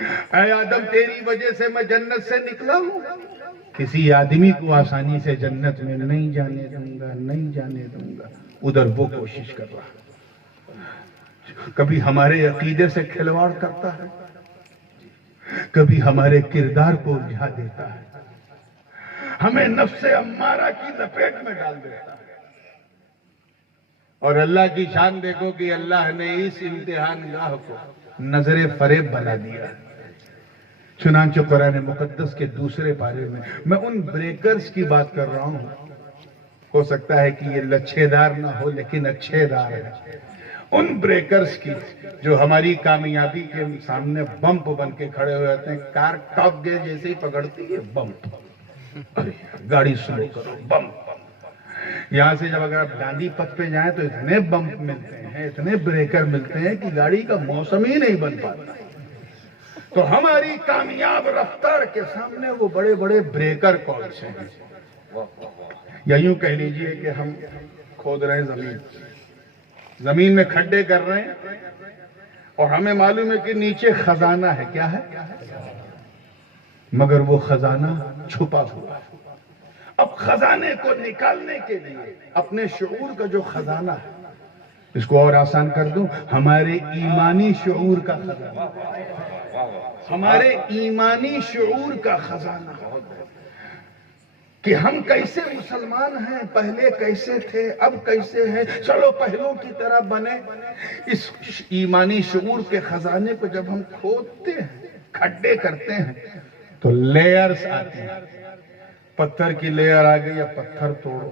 اے آدم تیری وجہ سے میں جنت سے نکلا ہوں، کسی آدمی کو آسانی سے جنت میں نہیں جانے دوں گا، نہیں جانے دوں گا۔ ادھر وہ کوشش کر رہا ہے، کبھی ہمارے عقیدے سے کھلواڑ کرتا ہے، کبھی ہمارے کردار کو الجھا دیتا ہے، ہمیں نفس امارہ کی لپیٹ میں ڈال دیتا ہے۔ اور اللہ کی شان دیکھو کہ اللہ نے اس امتحان گاہ کو نظر فریب بنا دیا۔ چنانچہ قرآن مقدس کے دوسرے پارے میں ان بریکرز کی بات کر رہا ہوں، ہو سکتا ہے کہ یہ لچھے دار نہ ہو لیکن اچھے دار ہے، ان بریکرز کی جو ہماری کامیابی کے سامنے بمپ بن کے کھڑے ہوئے ہوتے ہیں۔ کار ٹاپ گیئر جیسے ہی پکڑتی ہے بمپ، گاڑی سلو کرو بمپ۔ یہاں سے جب اگر آپ گاندھی پتھ پہ جائیں تو اتنے بمپ ملتے ہیں، اتنے بریکر ملتے ہیں کہ گاڑی کا موسم ہی نہیں بن پاتا۔ تو ہماری کامیاب رفتار کے سامنے وہ بڑے بڑے بریکر کون سے ہیں؟ یا یوں کہہ لیجئے کہ ہم کھود رہے ہیں زمین میں کھڈے کر رہے ہیں اور ہمیں معلوم ہے کہ نیچے خزانہ ہے۔ کیا ہے؟ مگر وہ خزانہ چھپا ہوا ہے۔ اب خزانے کو نکالنے کے لیے اپنے شعور کا جو خزانہ ہے، اس کو اور آسان کر دوں، ہمارے ایمانی شعور کا خزانہ، ہمارے ایمانی شعور کا خزانہ، کہ ہم کیسے مسلمان ہیں، پہلے کیسے تھے، اب کیسے ہیں، چلو پہلوں کی طرح بنے۔ اس ایمانی شعور کے خزانے کو جب ہم کھودتے ہیں، کھڈے کرتے ہیں تو لیئرز آتی ہیں۔ پتھر کی لیئر آ گئی، یا پتھر توڑو،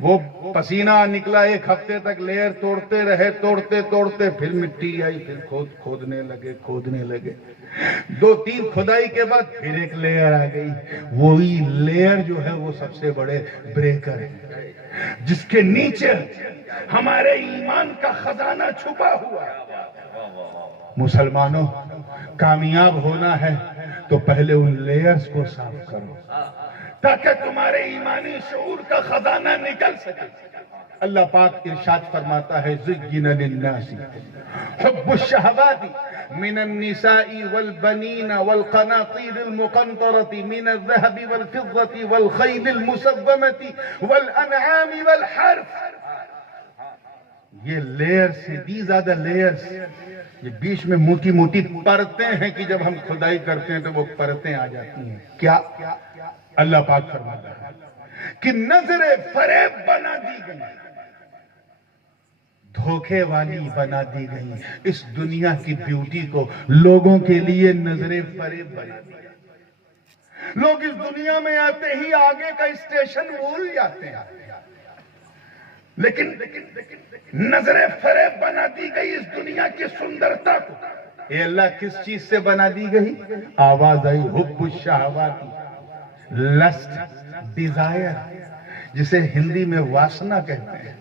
وہ پسینہ نکلا، ایک ہفتے تک لیئر توڑتے رہے، توڑتے توڑتے پھر مٹی آئی، پھر کھودنے لگے، 2-3 کھدائی کے بعد پھر ایک لیئر آ گئی۔ وہی لیئر جو ہے وہ سب سے بڑے بریکر ہے، جس کے نیچے ہمارے ایمان کا خزانہ چھپا ہوا ہے۔ مسلمانوں، کامیاب ہونا ہے تو پہلے ان لیئرز کو صاف کرو تاکہ تمہارے ایمانی شعور کا خزانہ نکل سکے۔ اللہ پاک ارشاد فرماتا ہے، زُيِّنَ لِلنَّاسِ حُبُّ الشَّهَوَاتِ مِنَ النِّسَاءِ وَالْبَنِينَ وَالْقَنَاطِيرِ الْمُقَنطَرَةِ مِنَ الذَّهَبِ وَالْفِضَّةِ وَالْخَيْلِ الْمُسَوَّمَةِ وَالْأَنْعَامِ وَالْحَرْثِ۔ یہ لیئرز ہیں، دیز آر دی لیئرز۔ یہ بیچ میں موٹی موٹی پرتیں ہیں کہ جب ہم کھدائی کرتے ہیں تو وہ پرتیں آ جاتی ہیں۔ کیا؟ اللہ پاک فرماتا ہے کہ نظر فریب بنا دی گئی، دھوکے والی بنا دی گئی، اس دنیا کی بیوٹی کو لوگوں کے لیے نظر فریب بنا دی گئی۔ لوگ اس دنیا میں آتے ہی آگے کا اسٹیشن بھول جاتے ہیں، لیکن نظر فریب بنا دی گئی اس دنیا کی سندرتا کو۔ اے اللہ کس چیز سے بنا دی گئی؟ آواز آئی، حب الشہوات، لسٹ، ڈیزائر، جسے ہندی میں واسنا کہتے ہیں،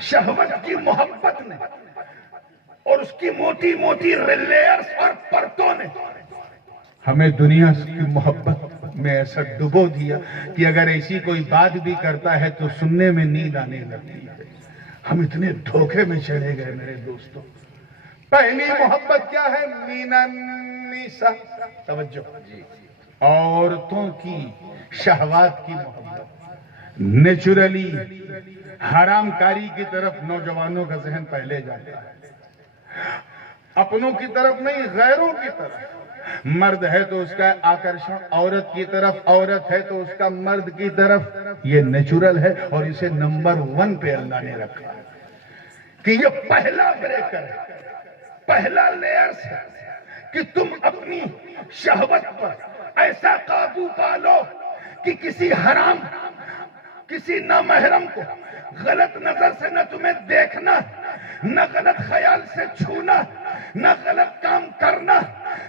شہوت کی محبت نے اور اس کی موٹی موٹی لیئرز اور پرتوں نے ہمیں دنیا کی محبت میں ایسا ڈبو دیا کہ اگر ایسی کوئی بات بھی کرتا ہے تو سننے میں نیند آنے لگتی ہے۔ ہم اتنے دھوکے میں چلے گئے میرے دوستوں۔ پہلی محبت کیا ہے؟ من النساء، توجہ، عورتوں کی شہوات کی محبت۔ نیچرلی حرام کاری کی طرف نوجوانوں کا ذہن پہلے جاتا ہے، اپنوں کی طرف نہیں، غیروں کی طرف۔ مرد ہے تو اس کا آکرشن عورت کی طرف، عورت ہے تو اس کا مرد کی طرف۔ یہ نیچرل ہے اور اسے نمبر 1 پہ اللہ نے رکھا ہے کہ یہ پہلا بریکر ہے، پہلا لیئرز ہے کہ تم اپنی شہوت پر ایسا قابو پالو کہ کسی حرام، کسی نامحرم کو غلط نظر سے نہ تمہیں دیکھنا، نہ غلط خیال سے چھونا، نہ غلط کام کرنا،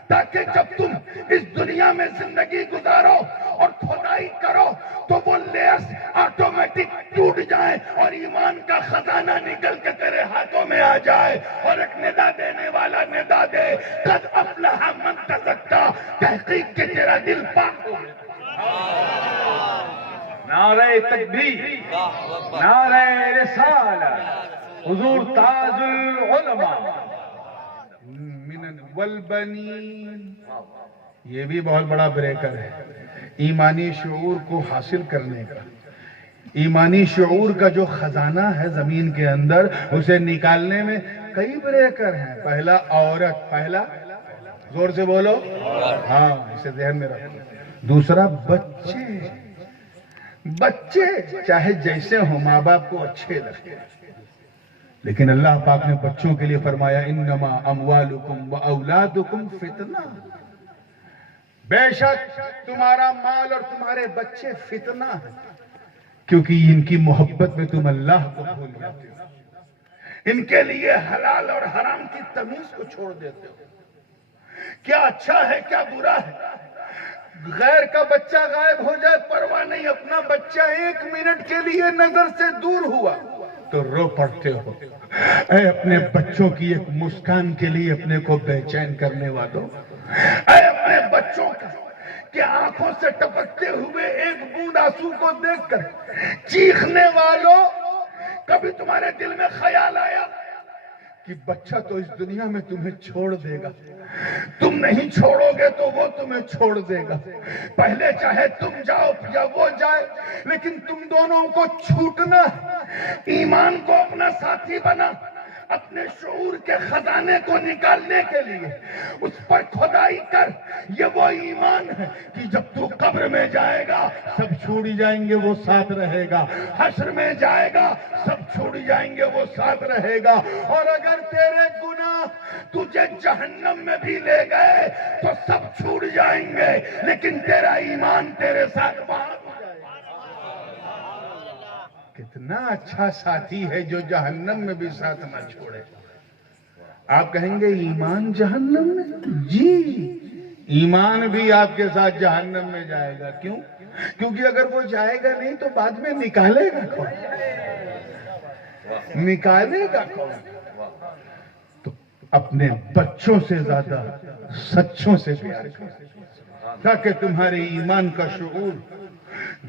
تاکہ جب تم اس دنیا میں زندگی گزارو اور کھدائی کرو تو وہ لیئرز آٹومیٹک ٹوٹ جائیں اور ایمان کا خزانہ نکل کے تیرے ہاتھوں میں آ جائے، اور ایک ندا دینے والا ندا دے، قد افلح من تزکا، تحقیق کہ تیرا دل پاک ہو۔ نعرہ تکبیر، نعرہ رسالت، حضور تاج العلماء۔ والبنین. یہ بھی بہت بڑا بریکر ہے ایمانی شعور کو حاصل کرنے کا. ایمانی شعور کا جو خزانہ ہے زمین کے اندر اسے نکالنے میں کئی بریکر ہیں. پہلا عورت. پہلا زور سے بولو. ہاں اسے ذہن میں رکھو. دوسرا بچے. بچے چاہے جیسے ہوں ماں باپ کو اچھے لگتے لیکن اللہ پاک نے بچوں کے لیے فرمایا انما اموالکم واولادکم فتنہ. بے شک تمہارا مال اور تمہارے بچے فتنہ ہے کیونکہ ان کی محبت میں تم اللہ کو بھول جاتے ہو. ان کے لیے حلال اور حرام کی تمیز کو چھوڑ دیتے ہو. کیا اچھا ہے کیا برا ہے. غیر کا بچہ غائب ہو جائے پرواہ نہیں. اپنا بچہ 1 منٹ کے لیے نظر سے دور ہوا تو رو پڑتے ہو. اے اپنے بچوں کی ایک مسکان کے لیے اپنے کو بے چین کرنے والوں. اے اپنے بچوں کا کہ آنکھوں سے ٹپکتے ہوئے ایک بوند آنسو کو دیکھ کر چیخنے والوں. کبھی تمہارے دل میں خیال آیا کہ بچہ تو اس دنیا میں تمہیں چھوڑ دے گا, تم نہیں چھوڑو گے تو وہ تمہیں چھوڑ دے گا. پہلے چاہے تم جاؤ یا وہ جائے لیکن تم دونوں کو چھوٹنا. ایمان کو اپنا ساتھی بنا. اپنے شعور کے خزانے کو نکالنے کے لیے اس پر کھدائی کر. یہ وہ ایمان ہے کہ جب تو قبر میں جائے گا سب چھوڑ جائیں گے وہ ساتھ رہے گا. حشر میں جائے گا سب چھوڑ جائیں گے وہ ساتھ رہے گا. اور اگر تیرے گناہ تجھے جہنم میں بھی لے گئے تو سب چھوڑ جائیں گے لیکن تیرا ایمان تیرے ساتھ وہاں. کتنا اچھا ساتھی ہے جو جہنم میں بھی ساتھ نہ چھوڑے. آپ کہیں گے ایمان جہنم میں؟ جی ایمان بھی آپ کے ساتھ جہنم میں جائے گا. کیوں؟ کیونکہ اگر وہ جائے گا نہیں تو بعد میں نکالے گا کون؟ نکالے گا کون؟ تو اپنے بچوں سے زیادہ سچوں سے پیار کرو تاکہ تمہارے ایمان کا شعور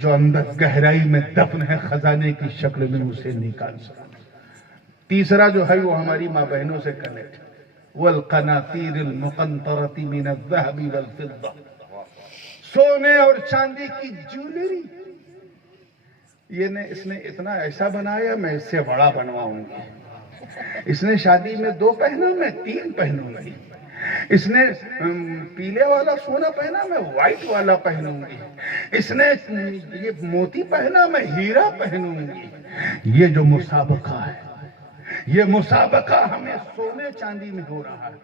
جو اندر گہرائی میں دفن ہے خزانے کی شکل میں اسے نکال سکے. تیسرا جو ہے وہ ہماری ماں بہنوں سے کنیکٹ. والقناطیر المقنطرۃ من الذهب والفضہ. سونے اور چاندی کی جویلری. اس نے اتنا ایسا بنایا میں اس سے بڑا بنواؤں گی. اس نے شادی میں 2 پہنا میں 3 پہنوں گی. اس نے پیلے والا سونا پہنا میں وائٹ والا پہنوں گی. اس نے یہ موتی پہنا میں ہیرا پہنوں گی. یہ جو مسابقہ ہے یہ مسابقہ ہمیں سونے چاندی میں ہو رہا ہے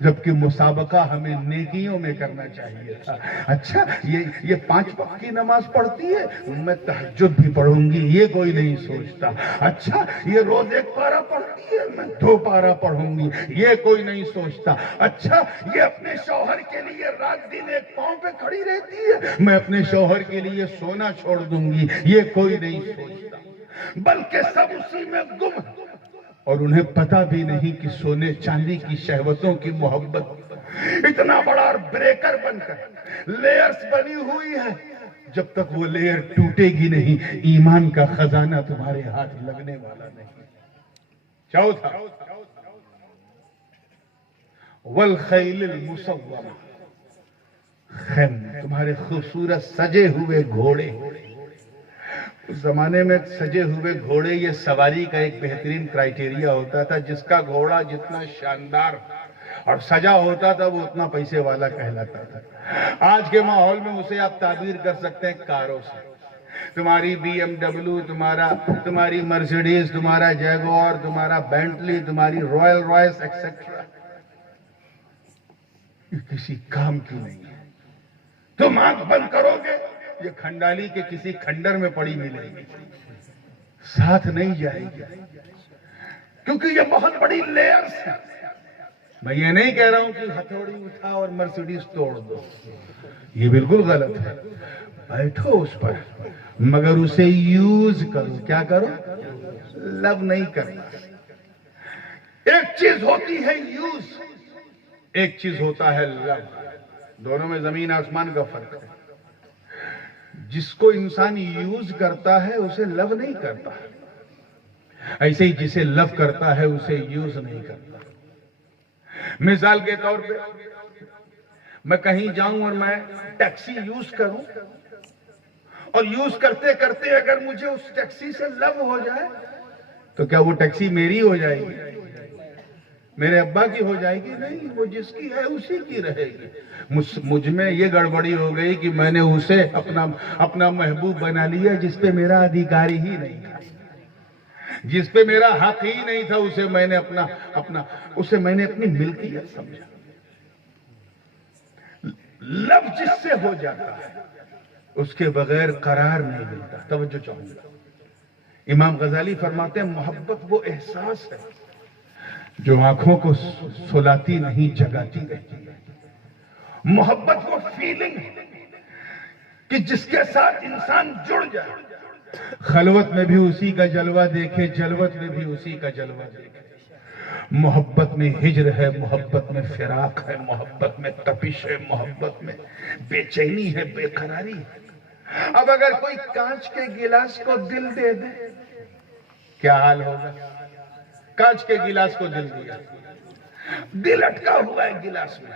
جبکہ مسابقہ ہمیں نیکیوں میں کرنا چاہیے تھا. اچھا یہ 5 وقت کی نماز پڑھتی ہے میں تہجد بھی پڑھوں گی یہ کوئی نہیں سوچتا. اچھا یہ روز 1 پارہ پڑھتی ہے میں 2 پارہ پڑھوں گی یہ کوئی نہیں سوچتا. اچھا یہ اپنے شوہر کے لیے رات دن 1 پاؤں پہ کھڑی رہتی ہے میں اپنے شوہر کے لیے سونا چھوڑ دوں گی یہ کوئی نہیں سوچتا. بلکہ سب اسی میں گم اور انہیں پتہ بھی نہیں کہ سونے چاندی کی شہوتوں کی محبت اتنا بڑا بریکر بن کر لیئرز بنی ہوئی ہے. جب تک وہ لیئر ٹوٹے گی نہیں ایمان کا خزانہ تمہارے ہاتھ لگنے والا نہیں. چوتھا والخیل المسومہ. تمہارے خوبصورت سجے ہوئے گھوڑے. اس زمانے میں سجے ہوئے گھوڑے یہ سواری کا ایک بہترین کرائیٹیریا ہوتا تھا. جس کا گھوڑا جتنا شاندار اور سجا ہوتا تھا وہ اتنا پیسے والا کہلاتا تھا. آج کے ماحول میں اسے آپ تعبیر کر سکتے ہیں کاروں سے. تمہاری BMW تمہاری مرسیڈیز تمہارا جیگوار تمہارا بینٹلی تمہاری رائل رائس ایکسیٹرا یہ کسی کام کی نہیں ہے. تم آنکھ بند کرو گے یہ کھنڈالی کے کسی کھنڈر میں پڑی ملے گی ساتھ نہیں جائے گی کیونکہ یہ بہت بڑی لیئرز ہے. میں یہ نہیں کہہ رہا ہوں کہ ہتھوڑی اٹھا اور مرسیڈیز توڑ دو یہ بالکل غلط ہے. بیٹھو اس پر مگر اسے یوز کرو. کیا کرو؟ لو نہیں کرنا. ایک چیز ہوتی ہے یوز ایک چیز ہوتا ہے لو. دونوں میں زمین آسمان کا فرق ہے. جس کو انسان یوز کرتا ہے اسے لو نہیں کرتا. ایسے ہی جسے لو کرتا ہے اسے یوز نہیں کرتا. مثال کے طور پہ میں کہیں جاؤں اور میں ٹیکسی یوز کروں اور یوز کرتے کرتے اگر مجھے اس ٹیکسی سے لو ہو جائے تو کیا وہ ٹیکسی میری ہو جائے گی؟ میرے ابا کی ہو جائے گی؟ نہیں، وہ جس کی ہے اسی کی رہے گی۔ مجھ میں یہ گڑبڑی ہو گئی کہ میں نے اسے اپنا محبوب بنا لیا جس پہ میرا ادھیکاری ہی نہیں تھا، جس پہ میرا حق ہی نہیں تھا، اسے میں نے اپنی ملکیت سمجھا۔ لب جس سے ہو جاتا ہے اس کے بغیر قرار نہیں ملتا۔ توجہ چاہوں گا، امام غزالی فرماتے ہیں محبت وہ احساس ہے جو آنکھوں کو سلاتی نہیں جگاتی رہتی ہے۔ محبت وہ فیلنگ ہے کہ جس کے ساتھ انسان جڑ جائے، خلوت میں بھی اسی کا جلوہ دیکھے، جلوت میں بھی اسی کا جلوہ دیکھے۔ محبت میں ہجر ہے، محبت میں فراق ہے، محبت میں تپش ہے، محبت میں بے چینی ہے، بے قراری ہے۔ اب اگر کوئی کانچ کے گلاس کو دل دے دے کیا حال ہوگا؟ کانچ کے گلاس کو دل دیا، دل اٹکا ہوا ہے گلاس میں،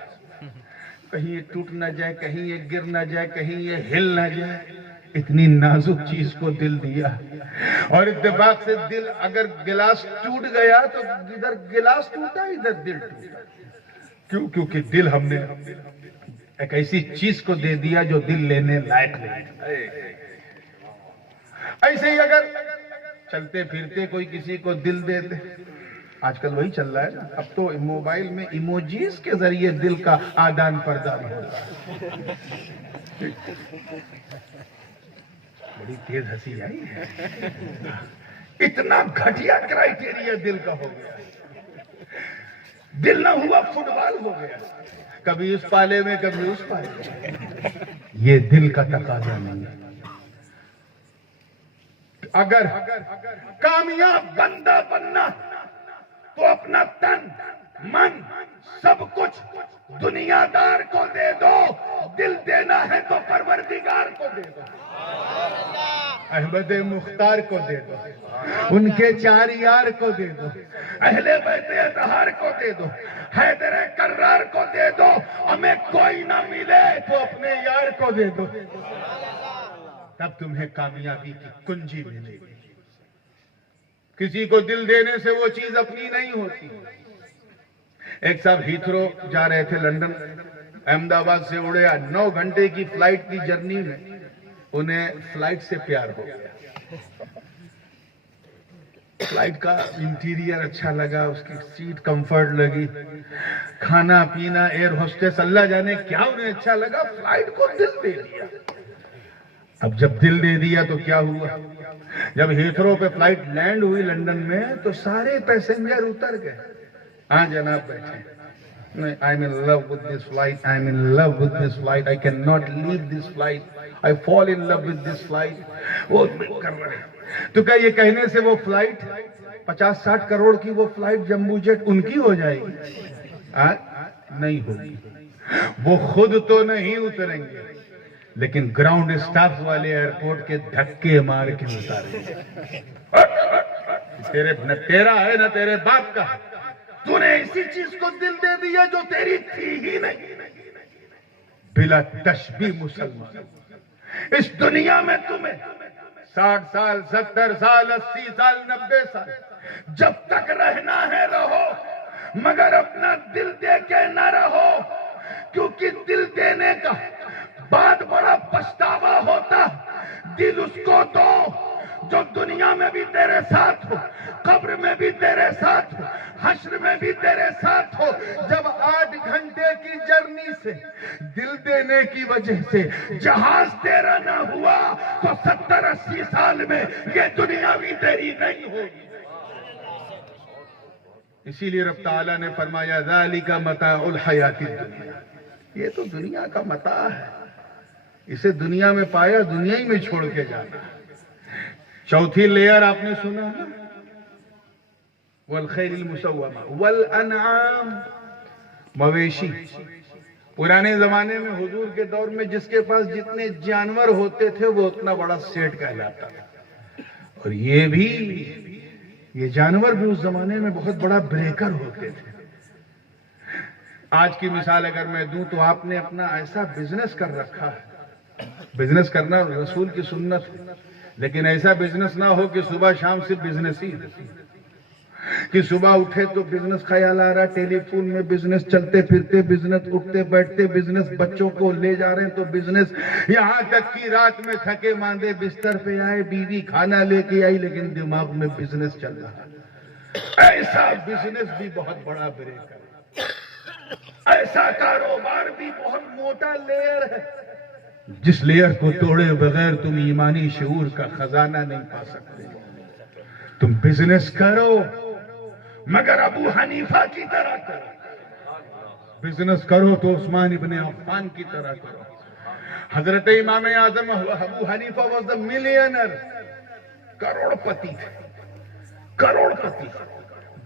کہیں یہ ٹوٹ نہ جائے، کہیں یہ گر نہ جائے، کہیں یہ ہل نہ جائے، اتنی نازک چیز کو دل دیا، اور اتفاق سے دل اگر گلاس ٹوٹ گیا تو ادھر گلاس ٹوٹا ادھر دل ٹوٹا۔ کیوں؟ کیونکہ دل ہم نے ایک ایسی چیز کو دے دیا جو دل لینے لائق نہیں۔ ایسے ہی اگر چلتے پھرتے کوئی کسی کو دل دے دے، آج کل وہی چل رہا ہے نا، اب تو موبائل میں ایموجیز کے ذریعے دل کا آدان پردان ہوتا ہے۔ بڑی تیز ہنسی آئی ہے، اتنا گھٹیا کرائیٹیریا دل کا ہو گیا، دل نہ ہوا فٹ بال ہو گیا، کبھی اس پالے میں کبھی اس پالے میں۔ یہ دل کا تقاضا نہیں ہے۔ اگر کامیاب بندہ بننا تو اپنا تن من سب کچھ دنیا دار کو دے دو، دل دینا ہے تو پروردگار کو دے دو، احمد مختار کو دے دو، ان کے چار یار کو دے دو، اہل بیت اطہار کو دے دو، حیدر کرار کو دے دو، ہمیں کوئی نہ ملے تو اپنے یار کو دے دو، تب تمہیں کامیابی کی کنجی ملے گی۔ کسی کو دل دینے سے وہ چیز اپنی نہیں ہوتی۔ ایک صاحب ہیتھرو جا رہے تھے لندن، احمد آباد سے اڑے، 9 گھنٹے کی فلائٹ کی جرنی میں انہیں فلائٹ سے پیار ہو گیا۔ فلائٹ کا انٹیریئر اچھا لگا، اس کی سیٹ کمفرٹ لگی، کھانا پینا، ایئر ہوسٹس اللہ جانے کیا انہیں اچھا لگا، فلائٹ کو دل دے دیا۔ اب جب دل دے دیا تو کیا ہوا؟ جب ہیتھرو پہ فلائٹ لینڈ ہوئی لندن میں تو سارے پیسنجر اتر گئے۔ ہاں جناب بیٹھے، I'm in love with this flight, I'm in love with this flight, I cannot leave this flight, I fall in love with this flight۔ وہ کر رہے ہیں تو کیا یہ کہنے سے وہ فلائٹ 50-60 کروڑ کی وہ فلائٹ جمبو جیٹ ان کی ہو جائے گی؟ نہیں ہوگی۔ وہ خود تو نہیں اتریں گے لیکن گراؤنڈ اسٹاف والے ایئرپورٹ کے دھکے مار کے اتاریں گے۔ نہ تیرا ہے نہ تیرے باپ کا، تو نے اسی چیز کو دل دے دیا جو تیری تھی ہی نہیں۔ بلا تشبیہ مسلمان، اس دنیا میں تمہیں 60 سال 70 سال 80 سال 90 سال جب تک رہنا ہے رہو، مگر اپنا دل دے کے نہ رہو، کیونکہ دل دینے کا بعد بڑا پچھتاوا ہوتا۔ دل اس کو دو جو دنیا میں بھی تیرے ساتھ ہو، قبر میں بھی تیرے ساتھ ہو، حشر میں بھی تیرے ساتھ ہو۔ جب 8 گھنٹے کی جرنی سے دل دینے کی وجہ سے جہاز تیرا نہ ہوا تو 70-80 سال میں یہ دنیا بھی تیری نہیں ہوگی۔ اسی لیے رب تعالیٰ نے فرمایا ذالک متاع الحیات الدنیا، یہ تو دنیا کا متاع ہے، اسے دنیا میں پایا دنیا ہی میں چھوڑ کے جانا۔ چوتھی لیئر آپ نے سنا ہے والخیل المسومہ والانعام، مویشی۔ پرانے زمانے میں حضور کے دور میں جس کے پاس جتنے جانور ہوتے تھے وہ اتنا بڑا سیٹ کہلاتا تھا، اور یہ جانور بھی اس زمانے میں بہت بڑا بریکر ہوتے تھے۔ آج کی مثال اگر میں دوں تو آپ نے اپنا ایسا بزنس کر رکھا ہے. بزنس کرنا رسول کی سنت ہے، لیکن ایسا بزنس نہ ہو کہ صبح شام صرف بزنس ہی، کہ صبح اٹھے تو بزنس خیال آ رہا، ٹیلی فون میں بزنس، چلتے پھرتے بزنس، اٹھتے بیٹھتے بزنس، بچوں کو لے جا رہے ہیں تو بزنس، یہاں تک کہ رات میں تھکے ماندے بستر پہ آئے، بیوی کھانا لے کے آئی لیکن دماغ میں بزنس چل رہا. ایسا بزنس بھی بہت بڑا بریک ہے، ایسا کاروبار بھی بہت موٹا لیئر ہے، جس لیئر کو توڑے بغیر تم ایمانی شعور کا خزانہ نہیں پا سکتے. تم بزنس کرو مگر ابو حنیفہ کی طرح کرو، بزنس کرو تو عثمان ابن عفان کی طرح کرو. حضرت امام اعظم ابو حنیفہ واز دا ملینر، کروڑ پتی تھے، کروڑ پتی.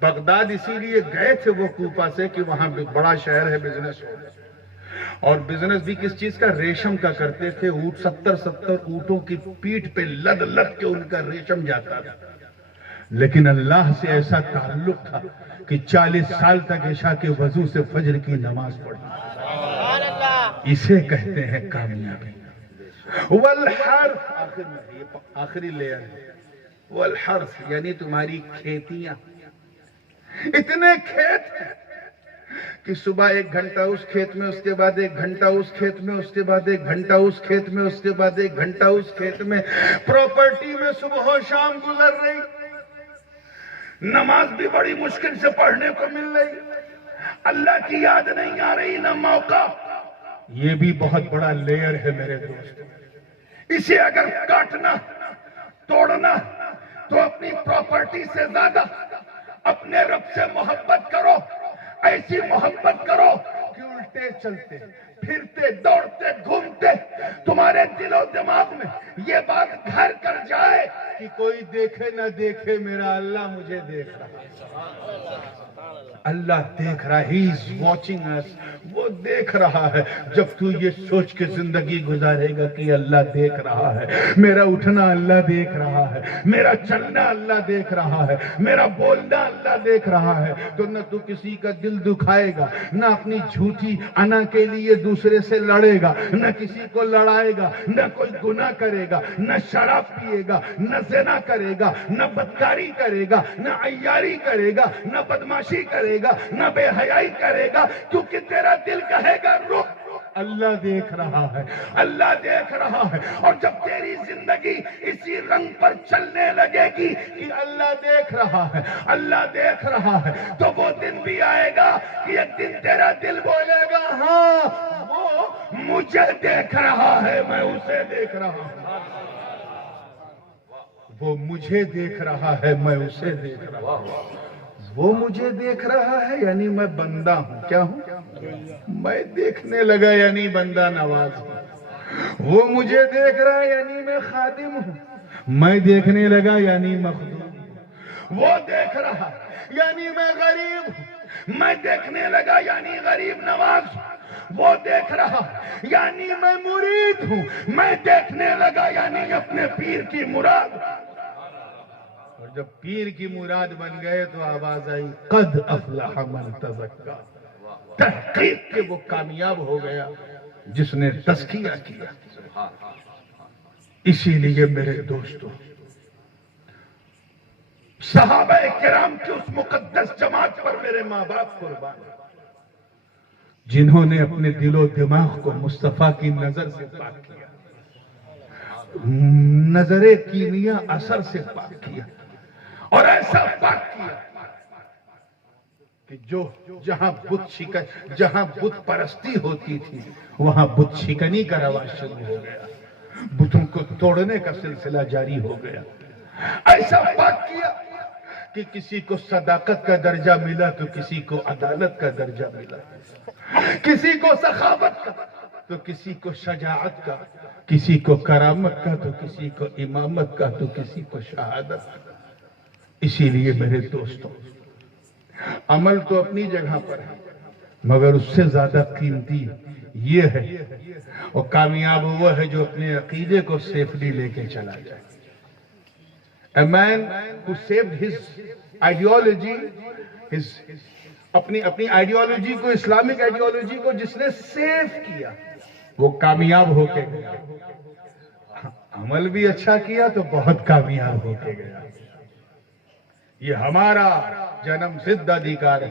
بغداد اسی لیے گئے تھے وہ کوفہ سے کہ وہاں بڑا شہر ہے، بزنس ہو. اور بزنس بھی کس چیز کا؟ ریشم کا کرتے تھے. اونٹ 70 اونٹوں کی پیٹھ پہ لد لد کے ان کا ریشم جاتا تھا. لیکن اللہ سے ایسا تعلق تھا کہ 40 سال تک عشاء کے وضو سے فجر کی نماز پڑھی. اسے کہتے ہیں کامیابی. والحرث، آخر میں یہ آخری لیئر ہے. والحرث یعنی تمہاری کھیتیاں. اتنے کھیت ہیں کہ صبح 1 گھنٹہ اس کھیت میں، اس کے بعد 1 گھنٹہ اس کھیت میں، اس کے بعد 1 گھنٹہ اس کھیت میں، اس کے بعد 1 گھنٹہ اس کھیت میں. پراپرٹی میں صبح و شام گزر رہی. نماز بھی بڑی مشکل سے پڑھنے کو مل رہی، اللہ کی یاد نہیں آ رہی، نہ موقع. یہ بھی بہت بڑا لیئر ہے میرے دوست. اسے اگر کاٹنا توڑنا تو اپنی پراپرٹی سے زیادہ اپنے رب سے محبت کرو. ایسی محبت کرو کہ الٹے چلتے پھرتے دوڑتے گھومتے تمہارے دل و دماغ میں یہ بات گھر کر جائے کہ کوئی دیکھے نہ دیکھے میرا اللہ مجھے دیکھ رہا. اللہ دیکھ رہا ہے. ہی از واچنگ اس. وہ دیکھ رہا ہے. جب تو یہ سوچ کے زندگی گزارے گا کہ اللہ دیکھ رہا ہے، میرا اٹھنا اللہ دیکھ رہا ہے، میرا چلنا اللہ دیکھ رہا ہے، میرا بولنا اللہ دیکھ رہا ہے، تو نہ تو کسی کا دل دکھائے گا، نہ اپنی جھوٹی انا کے لیے دوسرے سے لڑے گا، نہ کسی کو لڑائے گا، نہ کوئی گناہ کرے گا، نہ شراب پیے گا، نہ زنا کرے گا، نہ بدکاری کرے گا، نہ عیاری کرے گا، نہ بدماشی کرے گا، نہ بے حیائی کرے گا، کیونکہ تیرا دل کہے گا رک. اللہ دیکھ رہا ہے، اللہ دیکھ رہا ہے. اور جب تیری زندگی اسی رنگ پر چلنے لگے گی کہ اللہ دیکھ رہا ہے، اللہ دیکھ رہا ہے، تو وہ دن بھی آئے گا کہ ایک دن تیرا دل بولے گا ہاں وہ مجھے دیکھ رہا ہے، میں اسے دیکھ رہا ہوں. وہ مجھے دیکھ رہا ہے، میں اسے دیکھ رہا ہوں. وہ مجھے دیکھ رہا ہے یعنی میں بندہ ہوں. کیا ہوں؟ میں دیکھنے لگا یعنی بندہ نواز ہوں. وہ مجھے دیکھ رہا ہے یعنی میں خادم ہوں. میں دیکھنے لگا یعنی مخدوم ہوں. وہ دیکھ رہا یعنی میں غریب ہوں. میں دیکھنے لگا یعنی غریب نواز ہوں. وہ دیکھ رہا یعنی میں مرید ہوں. میں دیکھنے لگا یعنی اپنے پیر کی مراد. اور جب پیر کی مراد بن گئے تو آواز آئی قد افلح من تزکا. تحقیق کہ وہ کامیاب ہو گیا جس نے تزکیہ کیا. اسی لیے میرے دوستو، صحابہ کرام کی اس مقدس جماعت پر میرے ماں باپ قربان، جنہوں نے اپنے دل و دماغ کو مصطفیٰ کی نظر سے پاک کیا، نظر کیمیا اثر سے پاک کیا، اور ایسا پاک کیا کہ جہاں بت پرستی ہوتی تھی وہاں بت شکنی کا رواج شروع ہو گیا. بتوں کو توڑنے کا سلسلہ جاری ہو گیا. ایسا پاک کیا کہ کسی کو صداقت کا درجہ ملا تو کسی کو عدالت کا درجہ ملا، کسی کو سخاوت کا تو کسی کو شجاعت کا، کسی کو کرامت کا تو کسی کو امامت کا تو کسی کو شہادت کا. اسی لیے میرے دوستوں، عمل تو اپنی جگہ پر ہے مگر اس سے زیادہ قیمتی یہ ہے، اور کامیاب وہ ہے جو اپنے عقیدے کو سیفلی لے کے چلا جائے. A man who saved his ideology, his اپنی آئیڈیالوجی کو, اسلامک آئیڈیالوجی کو جس نے سیف کیا وہ کامیاب ہو کے گیا, عمل بھی اچھا کیا تو بہت کامیاب ہو کے گیا. یہ ہمارا جنم سدھ ادھیکار ہے,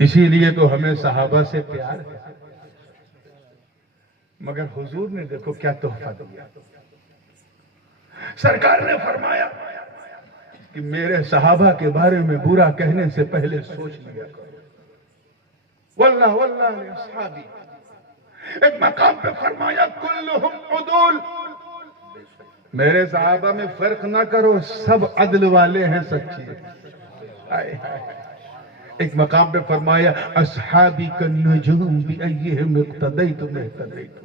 اسی لیے تو ہمیں صحابہ سے پیار ہے. مگر حضور نے دیکھو کیا تحفہ دیا. سرکار نے فرمایا کہ میرے صحابہ کے بارے میں برا کہنے سے پہلے سوچ لیا کرو. واللہ واللہ اصحابی. ایک مقام پہ فرمایا کلہم عدول, میرے صحابہ میں فرق نہ کرو, سب عدل والے ہیں, سچے. ایک مقام پہ فرمایا اصحابی کالنجوم بأیہم اقتدیتم اہتدیتم,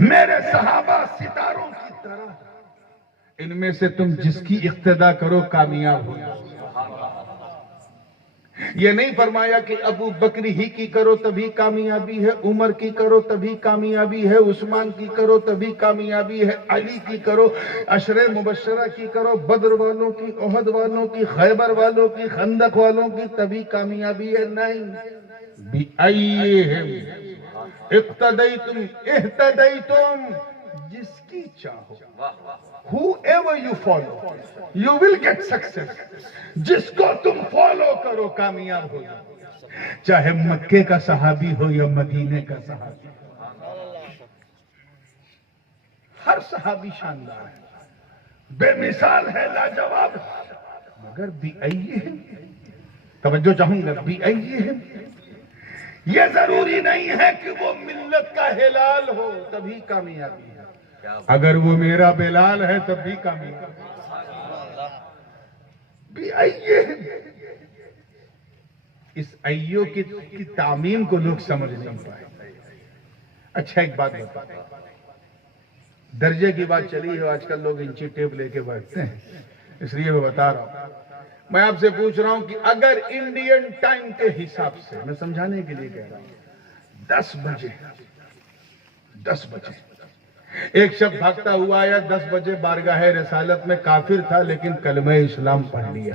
میرے صحابہ ستاروں کی طرح, ان میں سے تم جس کی اقتدا کرو کامیاب ہو. یہ نہیں فرمایا کہ ابو بکر ہی کی کرو تبھی کامیابی ہے, عمر کی کرو تبھی کامیابی ہے, عثمان کی کرو تبھی کامیابی ہے, علی کی کرو, عشرے مبشرہ کی کرو, بدر والوں کی, احد والوں کی, خیبر والوں کی, خندق والوں کی تبھی کامیابی ہے. نہیں, بِأَيِّهِمْ اقتدیتم اہتدیتم, جس کی چاہو, whoever you follow you will get success. جس کو تم فالو کرو کامیاب ہو جاؤ, چاہے مکے کا صحابی ہو یا مدینے کا صحابی. ہر صحابی شاندار ہے, بے مثال ہے, لاجواب ہے, مگر بِأَيِّهِمْ, توجہ چاہوں گا, بِأَيِّهِمْ. یہ ضروری نہیں ہے کہ وہ ملت کا ہلال ہو تبھی کامیابی ہے, اگر وہ میرا بلال ہے تب بھی کامیاب. اس ایو کی تعمیم کو لوگ سمجھ نہیں پائے. اچھا ایک بات بتا, درجے کی بات چلی ہے, آج کل لوگ انچی ٹیپ لے کے بیٹھتے ہیں, اس لیے میں بتا رہا ہوں. میں آپ سے پوچھ رہا ہوں کہ اگر انڈین ٹائم کے حساب سے, میں سمجھانے کے لیے کہہ رہا ہوں, 10 بجے ایک شخص بھاگتا ہوا آیا, 10 بجے بارگاہ رسالت میں, کافر تھا لیکن کلمہ اسلام پڑھ لیا.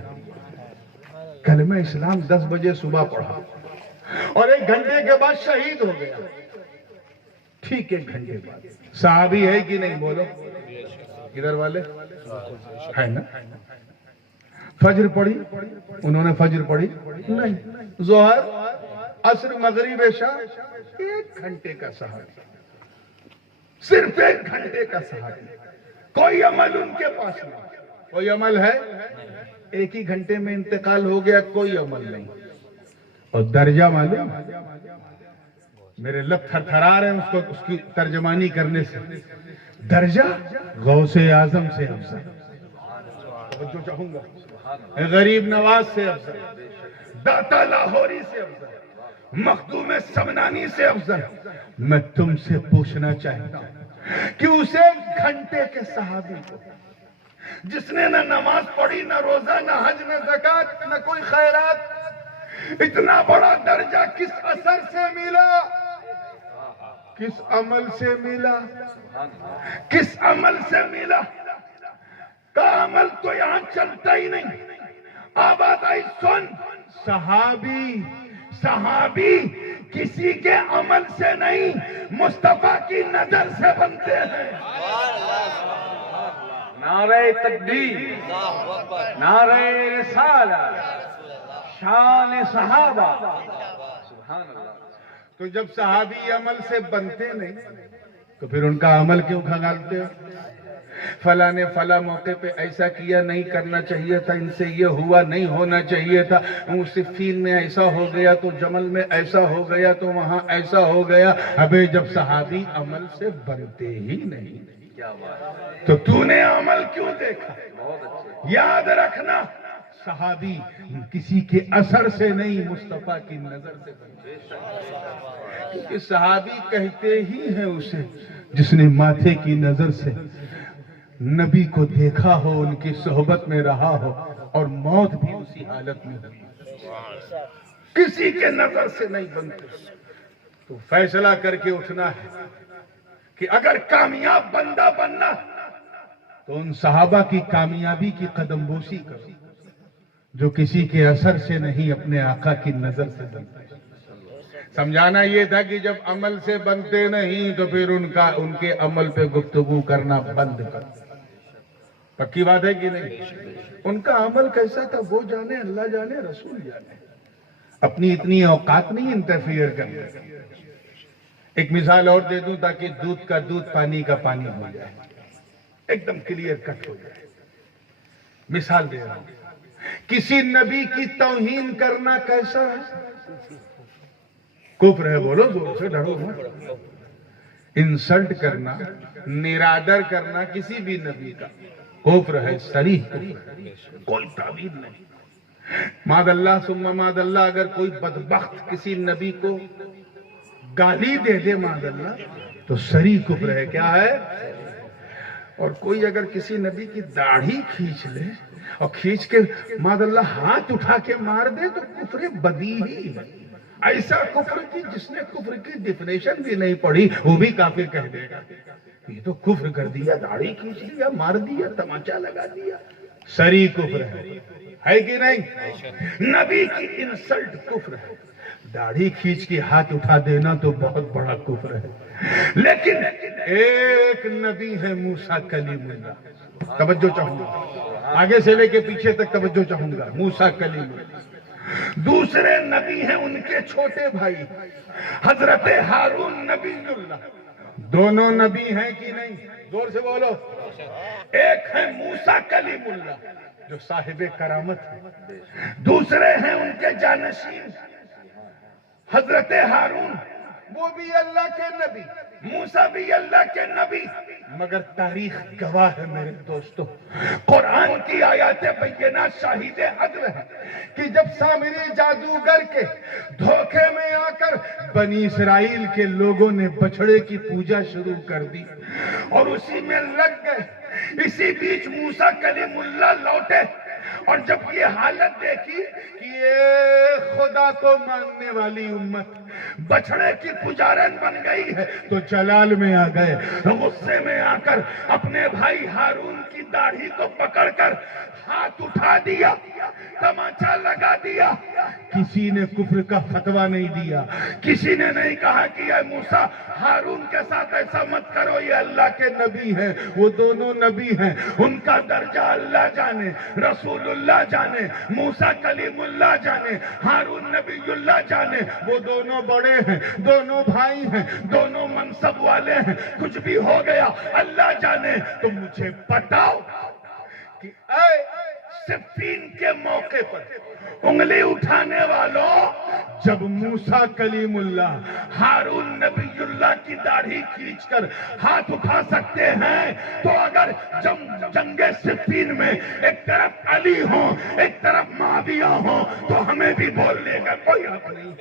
کلمہ اسلام 10 بجے صبح پڑھا اور 1 گھنٹے کے بعد شہید ہو گیا. ٹھیک 1 گھنٹے بعد صحابی ہے کہ نہیں, بولو ادھر والے ہے نا. فجر پڑھی, انہوں نے فجر پڑھی نہیں. ظہر, عصر, مغرب, عشاء, 1 گھنٹے کا صحابی, صرف 1 گھنٹے کا صحابی. کوئی عمل ان کے پاس نہیں. کوئی عمل ہے, 1 ہی گھنٹے میں انتقال ہو گیا, کوئی عمل نہیں. اور درجہ معلوم, میرے لب تھر تھرا رہے ہیں اس کی ترجمانی کرنے سے. درجہ غوث اعظم سے افضل, جو چاہوں گا, غریب نواز سے افضل, داتا لاہوری سے افضل, مخدوم سمنانی سے افضل. میں تم سے پوچھنا چاہتا ہوں کہ اسے 1 گھنٹے کے صحابی کو, جس نے نہ نماز پڑھی, نہ روزہ, نہ حج, نہ زکات, نہ کوئی خیرات, اتنا بڑا درجہ کس اثر سے ملا, کس عمل سے ملا, کس عمل سے ملا؟ کا عمل تو یہاں چلتا ہی نہیں. آباد آئی سن, صحابی کسی کے عمل سے نہیں, مصطفیٰ کی نظر سے بنتے ہیں. نعرہ تکبیر, نعرہ رسالت, شان صحابہ. سبحان اللہ. تو جب صحابی عمل سے بنتے نہیں تو پھر ان کا عمل کیوں کھنگالتے ہو؟ فلاں نے فلاں موقع پہ ایسا کیا, نہیں کرنا چاہیے تھا, ان سے یہ ہوا, نہیں ہونا چاہیے تھا, صفین میں ایسا ہو گیا, تو جمل میں ایسا ہو گیا, تو وہاں ایسا ہو گیا. ابے جب صحابی عمل سے بنتے ہی نہیں تو تو نے عمل کیوں دیکھا؟ یاد رکھنا, صحابی کسی کے اثر سے نہیں, مصطفیٰ کی نظر سے بنتے. کیونکہ صحابی کہتے ہی ہیں اسے جس نے ماتھے کی نظر سے نبی کو دیکھا ہو, ان کی صحبت میں رہا ہو, اور موت بھی اسی حالت میں ہوئی. کسی کے نظر سے نہیں بنتے. تو فیصلہ کر کے اٹھنا ہے کہ اگر کامیاب بندہ بننا تو ان صحابہ کی کامیابی کی قدم بوسی کرو جو کسی کے اثر سے نہیں اپنے آقا کی نظر سے بنتے. سمجھانا یہ تھا کہ جب عمل سے بنتے نہیں تو پھر ان کے عمل پہ گفتگو کرنا بند کر. پکی بات ہے کہ نہیں؟ ان کا عمل کیسا تھا وہ جانے، اللہ جانے، رسول جانے. اپنی اتنی اوقات نہیں انٹرفیئر کرنے. ایک مثال اور دے دوں تاکہ دودھ کا دودھ پانی کا پانی ہو جائے، ایک دم کلیئر کٹ ہو جائے. مثال دے رہا ہوں. کسی نبی کی توہین کرنا کیسا ہے؟ کفر ہے. بولو زور سے، ڈرو مت. انسلٹ کرنا، نرادر کرنا کسی بھی نبی کا کفر ہے، صریح کفر، کوئی تعویل نہیں. ماد اللہ ثم ماد اللہ، اگر کوئی بدبخت کسی نبی کو گالی دے دے ماد اللہ تو صریح کفر ہے. کیا ہے؟ اور کوئی اگر کسی نبی کی داڑھی کھینچ لے اور کھینچ کے ماد اللہ ہاتھ اٹھا کے مار دے تو کفر بدیہی ہے. ایسا کفر کی جس نے کفر کی ڈیفینیشن بھی نہیں پڑھی وہ بھی کافر کہہ دے گا. یہ تو کفر کر دیا، داڑھی کھینچ لیا، مار دیا، تماچا لگا دیا. صریح کفر ہے کہ نہیں؟ نبی کی انسلٹ کفر ہے. داڑھی کھینچ کے ہاتھ اٹھا دینا تو بہت بڑا کفر ہے. لیکن ایک نبی ہے موسیٰ کلیم اللہ. توجہ چاہوں گا، آگے سے لے کے پیچھے تک توجہ چاہوں گا. موسیٰ کلیم اللہ. دوسرے نبی ہیں ان کے چھوٹے بھائی حضرت ہارون نبی اللہ. دونوں نبی ہیں کہ نہیں؟ زور سے بولو. ایک ہے موسیٰ کلیم اللہ جو صاحب کرامت ہے، دوسرے ہیں ان کے جانشین حضرت ہارون، وہ بھی اللہ کے نبی، موسیٰ بھی اللہ کے نبی. مگر تاریخ گواہ ہے میرے دوستو، قرآن کی آیات بینات شاہد عدل ہے کہ جب سامری جادوگر کے دھوکے میں آ کر بنی اسرائیل کے لوگوں نے بچڑے کی پوجا شروع کر دی اور اسی میں لگ گئے. اسی بیچ موسیٰ کلیم اللہ لوٹے اور جب یہ حالت دیکھی کہ یہ خدا کو ماننے والی امت بچڑے کی پجارن بن گئی ہے تو جلال میں آ گئے. غصے میں آ کر اپنے بھائی ہارون کی داڑھی کو پکڑ کر ہاتھ اٹھا دیا، تماچا لگا دیا. کسی نے کفر کا فتویٰ نہیں دیا، کسی نے نہیں کہا کہ اے موسیٰ ہارون کے ساتھ ایسا مت کرو، یہ اللہ کے نبی ہیں. وہ دونوں نبی ہیں، ان کا درجہ اللہ جانے، رسول اللہ جانے، موسیٰ کلیم اللہ جانے، ہارون نبی اللہ جانے. وہ دونوں بڑے ہیں، دونوں بھائی ہیں، دونوں منصب والے ہیں. کچھ بھی ہو گیا اللہ جانے. تو مجھے بتاؤ کہ اے صفین کے موقع پر انگلی اٹھانے والوں، جب موسیٰ کلیم اللہ ہارون نبی اللہ کی داڑھی کھینچ کر ہاتھ اٹھا سکتے ہیں تو اگر جنگ صفین میں ایک طرف علی ہوں ایک طرف معاویہ ہوں تو ہمیں بھی بولنے کا کوئی حق نہیں.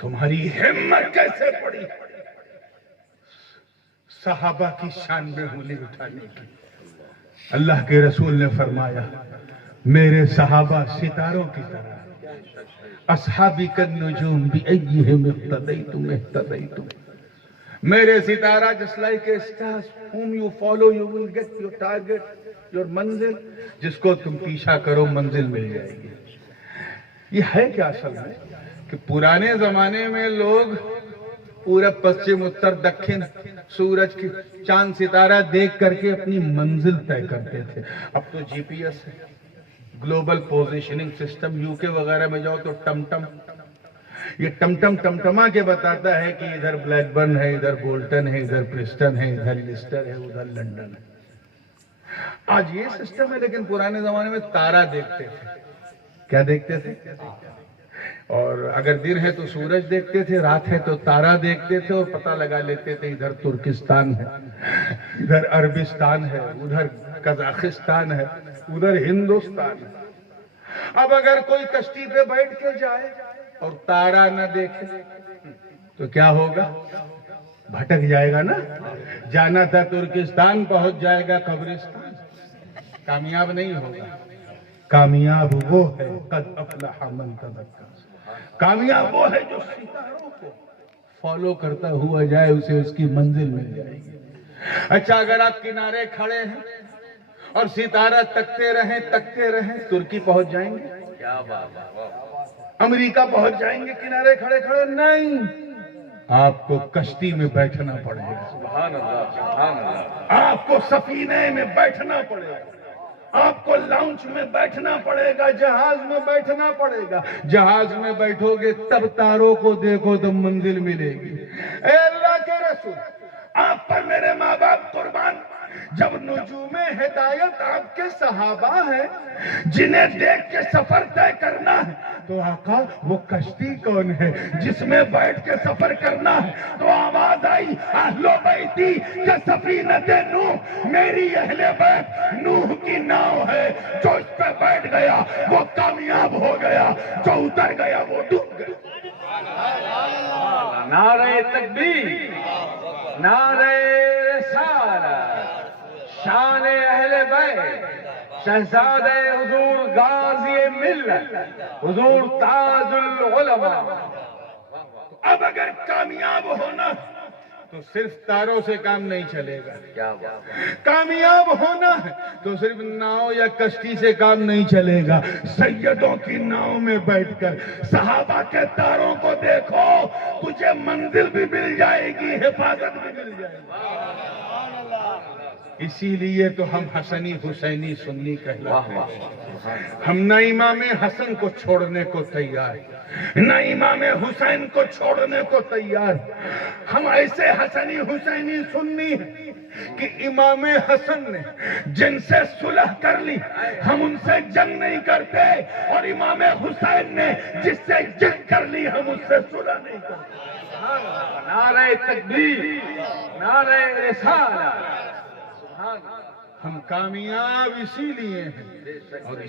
تمہاری ہمت کیسے پڑی صحابہ کی شان میں انگلی اٹھانے کی؟ اللہ کے رسول نے فرمایا میرے صحابہ ستاروں کی طرح، اصحابی کالنجوم بأیہم اقتدیتم اہتدیتم. میرے ستارہ جس like a star whom you follow you will get your target, your منزل. جس کو تم پیچھا کرو منزل مل جائے گی. یہ ہے کیا اصل میں کہ پرانے زمانے میں لوگ پورب پشچم اتر دکھن سورج کی چاند ستارہ دیکھ کر کے اپنی منزل طے کرتے تھے. اب تو جی پی ایس ہے، گلوبل پوزیشننگ سسٹم. یو کے وغیرہ میں جاؤ تو ٹم ٹم، یہ ٹم ٹم ٹمٹما کے بتاتا ہے کہ ادھر بلیک برن ہے، ادھر بولٹن ہے، ادھر پرسٹن ہے، ادھر لسٹر ہے، ادھر لنڈن ہے. آج یہ سسٹم ہے. لیکن پرانے زمانے میں تارا دیکھتے تھے. کیا دیکھتے تھے؟ اور اگر دن ہے تو سورج دیکھتے تھے، رات ہے تو تارا دیکھتے تھے اور پتہ لگا لیتے تھے ادھر ترکستان ہے، ادھر عربستان ہے، ادھر قزاقستان ہے، ادھر ہندوستان ہے. اب اگر کوئی کشتی پہ بیٹھ کے جائے اور تارا نہ دیکھے تو کیا ہوگا؟ بھٹک جائے گا نا. جانا تھا ترکستان پہنچ جائے گا قبرستان، کامیاب نہیں ہوگا. کامیاب وہ ہے قد افلح من تزکا، کامیاب وہ ہے جو ستاروں کو فالو کرتا ہوا جائے، اسے اس کی منزل مل جائے گی۔ اچھا اگر آپ کنارے کھڑے ہیں اور ستارہ تکتے رہیں ترکی پہنچ جائیں گے؟ کیا بات ہے، امریکہ پہنچ جائیں گے کنارے کھڑے کھڑے؟ نہیں، آپ کو کشتی میں بیٹھنا پڑے گا، سبحان اللہ، سبحان اللہ، آپ کو سفینے میں بیٹھنا پڑے گا، آپ کو لاؤنچ میں بیٹھنا پڑے گا، جہاز میں بیٹھنا پڑے گا۔ جہاز میں بیٹھو گے تب تاروں کو دیکھو تو منزل ملے گی۔ اے اللہ کے رسول، آپ پر میرے ماں باپ قربان، جب نجوم ہدایت آپ کے صحابہ ہیں جنہیں دیکھ کے سفر طے کرنا ہے، تو آقا وہ کشتی کون ہے جس میں بیٹھ کے سفر کرنا ہے؟ تو آواز آئی اہل بیتی کا سفینۃ نوح، میری اہل بیت نوح کی ناؤ ہے، جو اس پہ بیٹھ گیا وہ کامیاب ہو گیا، جو اتر گیا وہ ڈوب گیا۔ نعرہ تکبیر، نعرہ رسالت، شان اہل بیت، شہزادہ حضور غازی ملت، حضور تاج العلماء۔ اب اگر کامیاب ہونا تو صرف تاروں سے کام نہیں چلے گا، کیا بات ہے، کامیاب ہونا ہے تو صرف ناؤ یا کشتی سے کام نہیں چلے گا، سیدوں کی ناؤ میں بیٹھ کر صحابہ کے تاروں کو دیکھو، تجھے منزل بھی مل جائے گی، حفاظت بھی مل جائے گی۔ اسی لیے تو ہم حسنی حسینی سنی کہلاتے ہیں۔ ہم نہ امام حسن کو چھوڑنے کو تیار، نہ امام حسین کو چھوڑنے کو تیار۔ ہم ایسے حسنی حسینی سنی ہیں کہ امام حسن نے جن سے صلح کر لی ہم ان سے جنگ نہیں کرتے، اور امام حسین نے جس سے جنگ کر لی ہم اس سے صلح نہیں کرتے۔ نعرہ تکبیر، نعرہ رسالت، ہم کامیاب اسی لیے ہیں اور